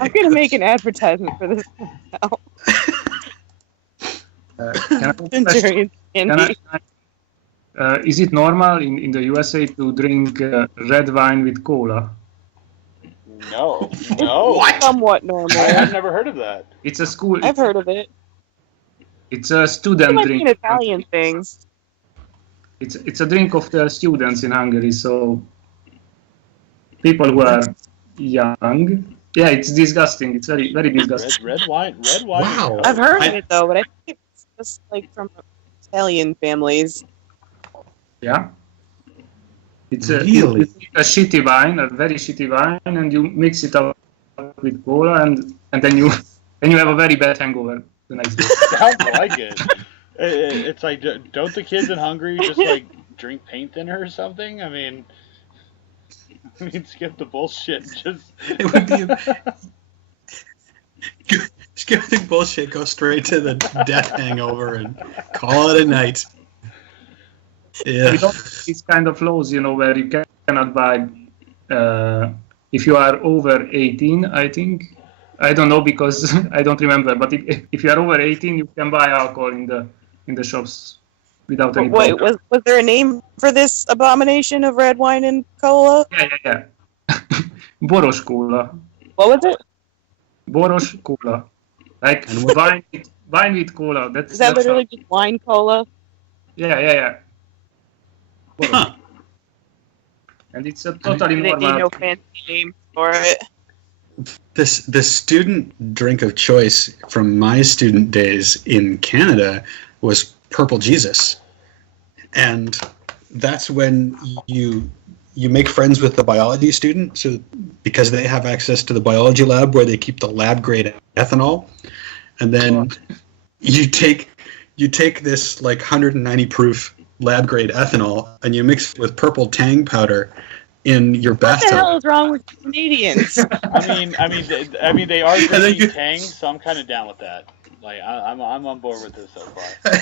I'm gonna make an advertisement for this now. Can I Centurion candy. Is it normal in the USA to drink red wine with cola? No. What? Somewhat normal. I've never heard of that. It's a school. I've heard of it. It's a It student might be drink. an Italian thing. It's a drink of the students in Hungary. So people who are young. Yeah, it's disgusting. It's very very disgusting. Red wine. Wow. I've heard I- of it though, but I think it's just like from Italian families. Yeah. It's Really? a shitty wine, a very shitty wine, and you mix it up with cola, and then you have a very bad hangover the next day. Sounds like it. It's like, don't the kids in Hungary just like drink paint thinner or something? I mean, skip the bullshit. Just It would be. Skip the bullshit. Go straight to the death hangover and call it a night. Yeah. We don't have these kind of laws, where you cannot buy if you are over 18, I think. I don't know because I don't remember. But if you are over 18, you can buy alcohol in the shops without any Wait, problem. was there a name for this abomination of red wine and cola? Yeah. Boros cola. What was it? Boros cola. Like And what- wine with cola. Is that literally just wine cola? Yeah. Boros. Huh. And it's a totally They need normal. no fancy name for it. The student drink of choice from my student days in Canada was Purple Jesus, and that's when you make friends with the biology student, so because they have access to the biology lab where they keep the lab grade ethanol, and then you take this like 190 proof lab grade ethanol and you mix it with purple Tang powder in your What the bathtub. hell is wrong with Canadians? I mean, they are then drinking you- Tang, so I'm kind of down with that. Like, I'm on board with this so far.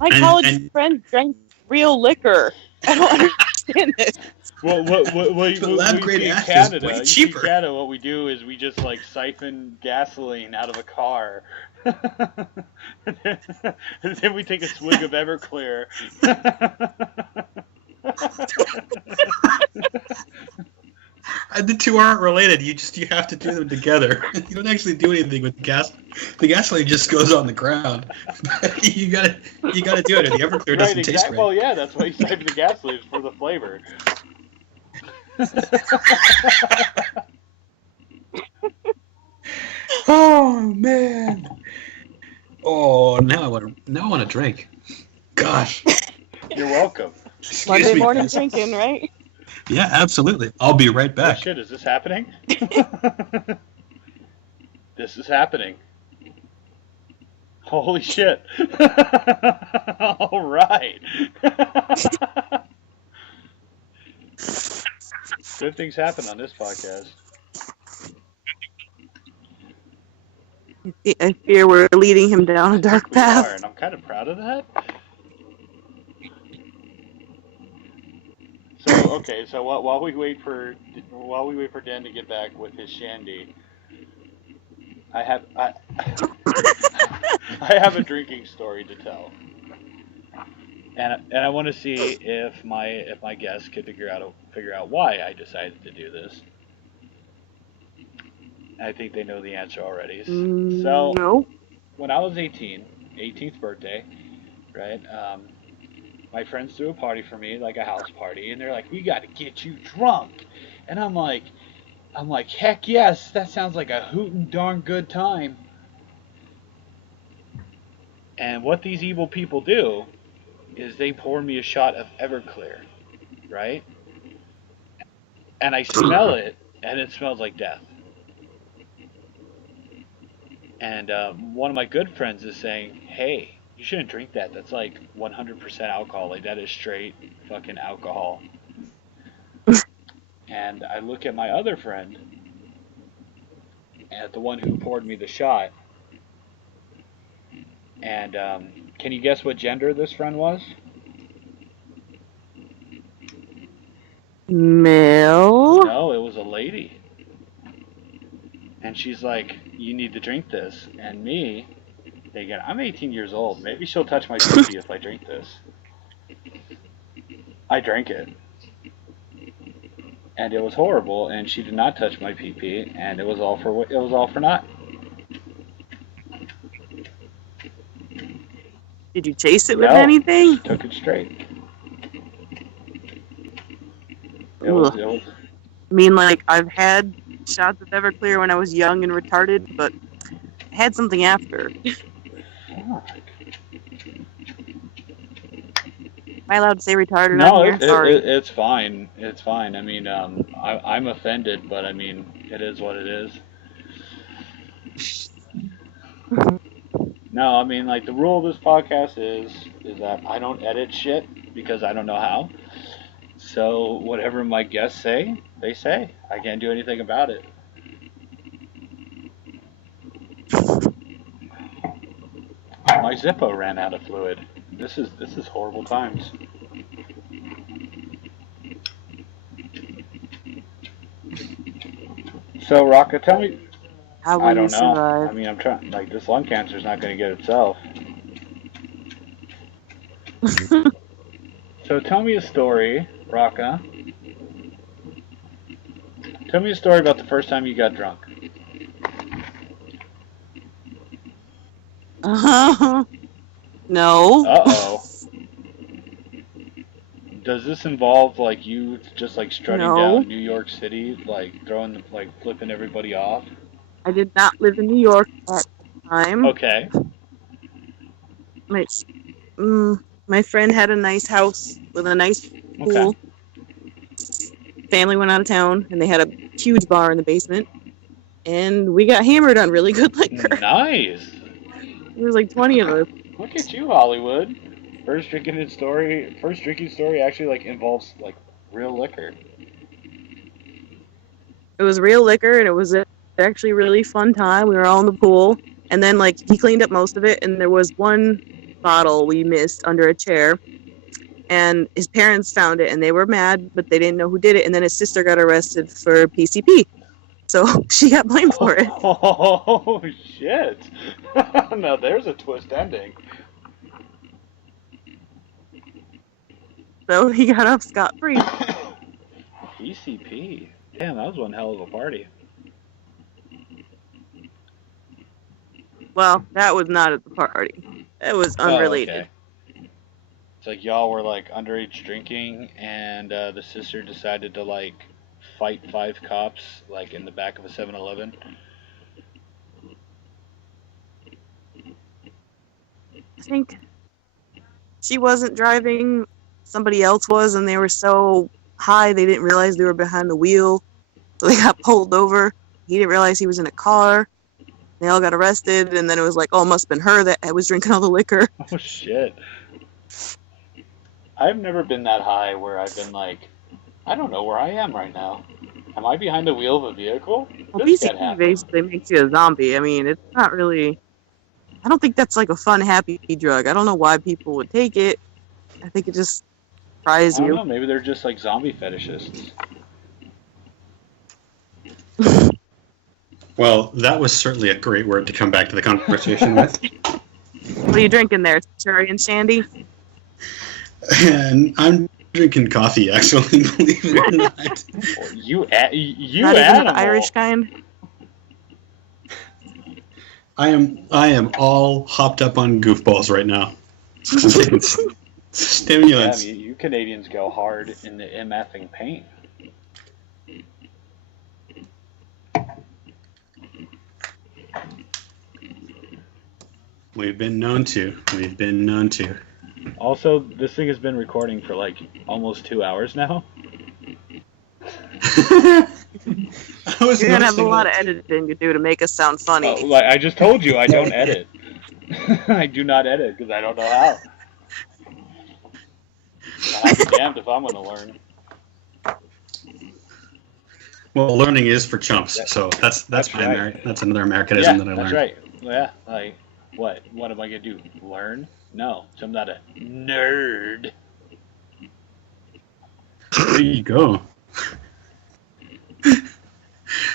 My And- college and- friend drank real liquor. I don't understand this. Well, The lab grade in ash is Canada, way you see, cheaper. in Canada, what we do is we just like siphon gasoline out of a car, and then we take a swig of Everclear. The two aren't related. You have to do them together. You don't actually do anything with gas. The gasoline just goes on the ground. you gotta do it, or the Everclear doesn't Right, taste exactly. right. Well, yeah, that's why you siphon the gasoline is for the flavor. Oh man. Oh, now I want to drink. Gosh. You're welcome. Excuse Monday me, morning guys. drinking, right? Yeah, absolutely. I'll be right Oh, back. shit, is this happening? This is happening. Holy shit. All right. Good things happen on this podcast. I fear we're leading him down a dark We are, path. and I'm kind of proud of that. So okay, so while we wait for Dan to get back with his shandy, I have a drinking story to tell, and I want to see if my guests could figure out why I decided to do this. I think they know the answer already. Mm, So, no. when I was 18, 18th birthday, right? My friends threw a party for me, like a house party, and they're like, "We got to get you drunk," and I'm like, heck yes, that sounds like a hootin' darn good time. And what these evil people do is they pour me a shot of Everclear, right? And I smell it, and it smells like death. And one of my good friends is saying, "Hey, you shouldn't drink that. That's like 100% alcohol. Like that is straight fucking alcohol." And I look at my other friend, at the one who poured me the shot, and can you guess what gender this friend was? Male? No, it was a lady. And she's like, "You need to drink this." And me, thinking, I'm 18 years old. Maybe she'll touch my pee if I drink this. I drank it. And it was horrible, and she did not touch my pee, and it was all for naught. Did you chase it with No, anything? just took it straight. Ugh. It was I mean, like, I've had shots of Everclear when I was young and retarded, but I had something after. fuck. Am I allowed to say retarded No, on here? Sorry. it's fine. It's fine. I mean, I'm offended, but I mean, it is what it is. No, I mean, like, the rule of this podcast is that I don't edit shit because I don't know how. So whatever my guests say, they say. I can't do anything about it. My Zippo ran out of fluid. This is horrible times. So Rocka, tell me. How will I you don't know. survive? I mean, I'm trying. Like, this lung cancer is not going to get itself. So tell me a story, Rocka. Tell me a story about the first time you got drunk. No. Uh-oh. Does this involve, like, you just, like, strutting No. down New York City, like, flipping everybody off? I did not live in New York at the time. Okay. My friend had a nice house with a nice pool. Okay. Family went out of town, and they had a huge bar in the basement. And we got hammered on really good liquor. Nice. There was like 20 of us. Look at you, Hollywood. First drinking story actually, like, involves, like, real liquor. It was real liquor, and it was actually a really fun time. We were all in the pool, and then, like, he cleaned up most of it, and there was one bottle we missed under a chair, and his parents found it, and they were mad, but they didn't know who did it, and then his sister got arrested for PCP, so she got blamed for it. Oh, shit. Now there's a twist ending. So he got off scot-free. PCP. Damn, that was one hell of a party. Well, that was not at the party. That was unrelated. Oh, okay. It's like y'all were, like, underage drinking, and the sister decided to, like, fight 5 cops, like, in the back of a 7-Eleven. I think she wasn't driving, somebody else was, and they were so high they didn't realize they were behind the wheel. So they got pulled over. He didn't realize he was in a car. They all got arrested, and then it was like, oh, it must have been her that was drinking all the liquor. Oh, shit. I've never been that high where I've been like, I don't know where I am right now. Am I behind the wheel of a vehicle? Well, This can't PCP happen. basically makes you a zombie. I mean, it's not really... I don't think that's like a fun, happy drug. I don't know why people would take it. I think it just fries I don't you. know, maybe they're just like zombie fetishists. Well, that was certainly a great word to come back to the conversation with. What are you drinking there? Cherry and Shandy? And I'm drinking coffee, actually, believe it or not. You Not even animal. the Irish kind? I am all hopped up on goofballs right now. I'm taking stimulants. Yeah, you Canadians go hard in the MFing paint. We've been known to. We've been known to. Also, this thing has been recording for like almost 2 hours now. You're gonna have a lot of editing to do to make us sound funny. Like I just told you, I don't edit. I do not edit because I don't know how. I'll be damned if I'm gonna learn. Well, learning is for chumps, so that's right. That's another Americanism that I learned. That's right. Yeah, like what? What am I gonna do? Learn? No, so I'm not a nerd. There you go.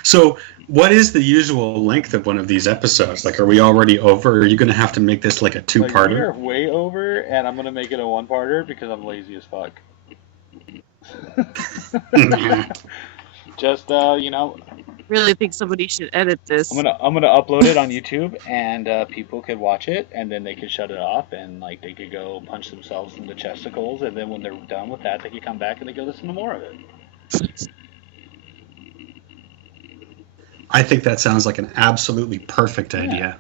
So, what is the usual length of one of these episodes? Like, are we already over? Or are you going to have to make this like a two-parter? We're way over, and I'm going to make it a one-parter because I'm lazy as fuck. Just, Really think somebody should edit this. I'm gonna upload it on YouTube, and people could watch it, and then they could shut it off, and like they could go punch themselves in the chesticles, and then when they're done with that, they could come back and they could listen to more of it. I think that sounds like an absolutely perfect idea.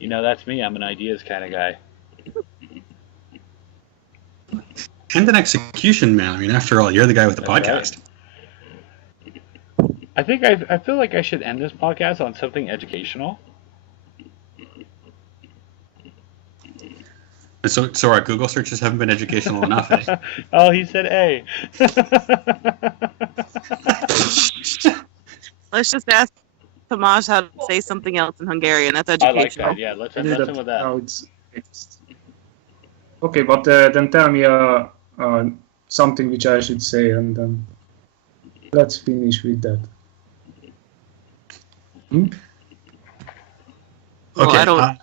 You know, that's me. I'm an ideas kind of guy. And an execution man. I mean, after all, you're the guy with the That's podcast. Right. I feel like I should end this podcast on something educational. So our Google searches haven't been educational enough, eh? Oh, he said A. Let's just ask Tomas how to say something else in Hungarian. That's I like educational. that. Yeah, let's end with that. Now it's okay, but then tell me something which I should say, and then let's finish with that. Okay. Well, I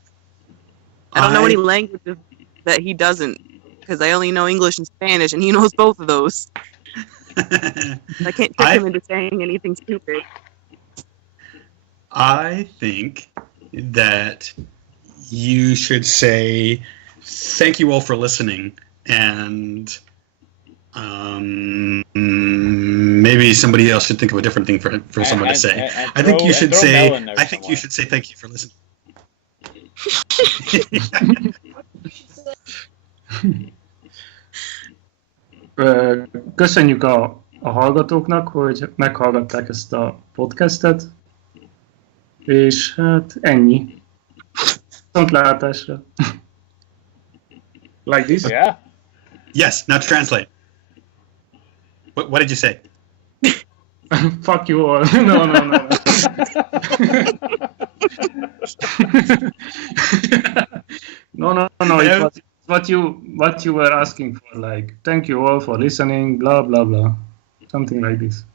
don't know any languages that he doesn't, because I only know English and Spanish, and he knows both of those. I can't trick him into saying anything stupid. I think that you should say thank you all for listening, and maybe somebody else should think of a different thing for someone to say. I think you should say thank you for listening. Köszönjük a hallgatóknak, hogy meghallgatták ezt a podcastet, és hát ennyi. Viszontlátásra. Like this? Yeah. Yes, now translate. What did you say? Fuck you all. No. No. It was what you were asking for, like, thank you all for listening, blah blah blah, something like this.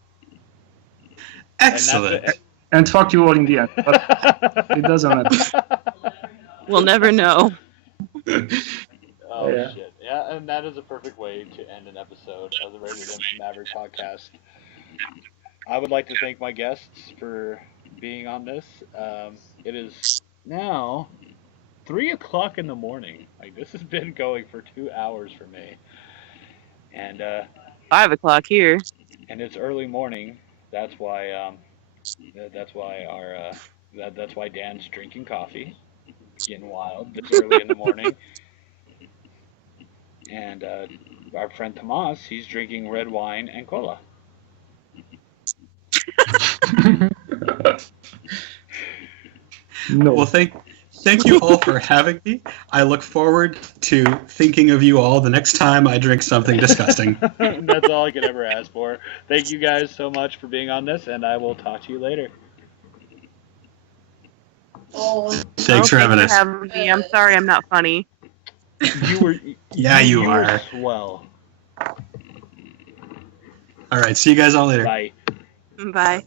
Excellent. And fuck you all in the end, but it doesn't matter. We'll never know. Oh, Yeah. shit. Yeah, and that is a perfect way to end an episode of the RatedMForMaverick podcast. I would like to thank my guests for being on this. It is now 3 o'clock in the morning. Like, this has been going for 2 hours for me. And 5 o'clock here. and it's early morning. That's why that's why Dan's drinking coffee, getting wild. It's early in the morning. And our friend Tomas, he's drinking red wine and cola. No. Well, thank you all for having me. I look forward to thinking of you all the next time I drink something disgusting. That's all I could ever ask for. Thank you guys so much for being on this, and I will talk to you later. Thanks for having us. Me. I'm sorry I'm not funny. You were. Yeah, you were are. swell. All right, see you guys all later. Bye. Bye.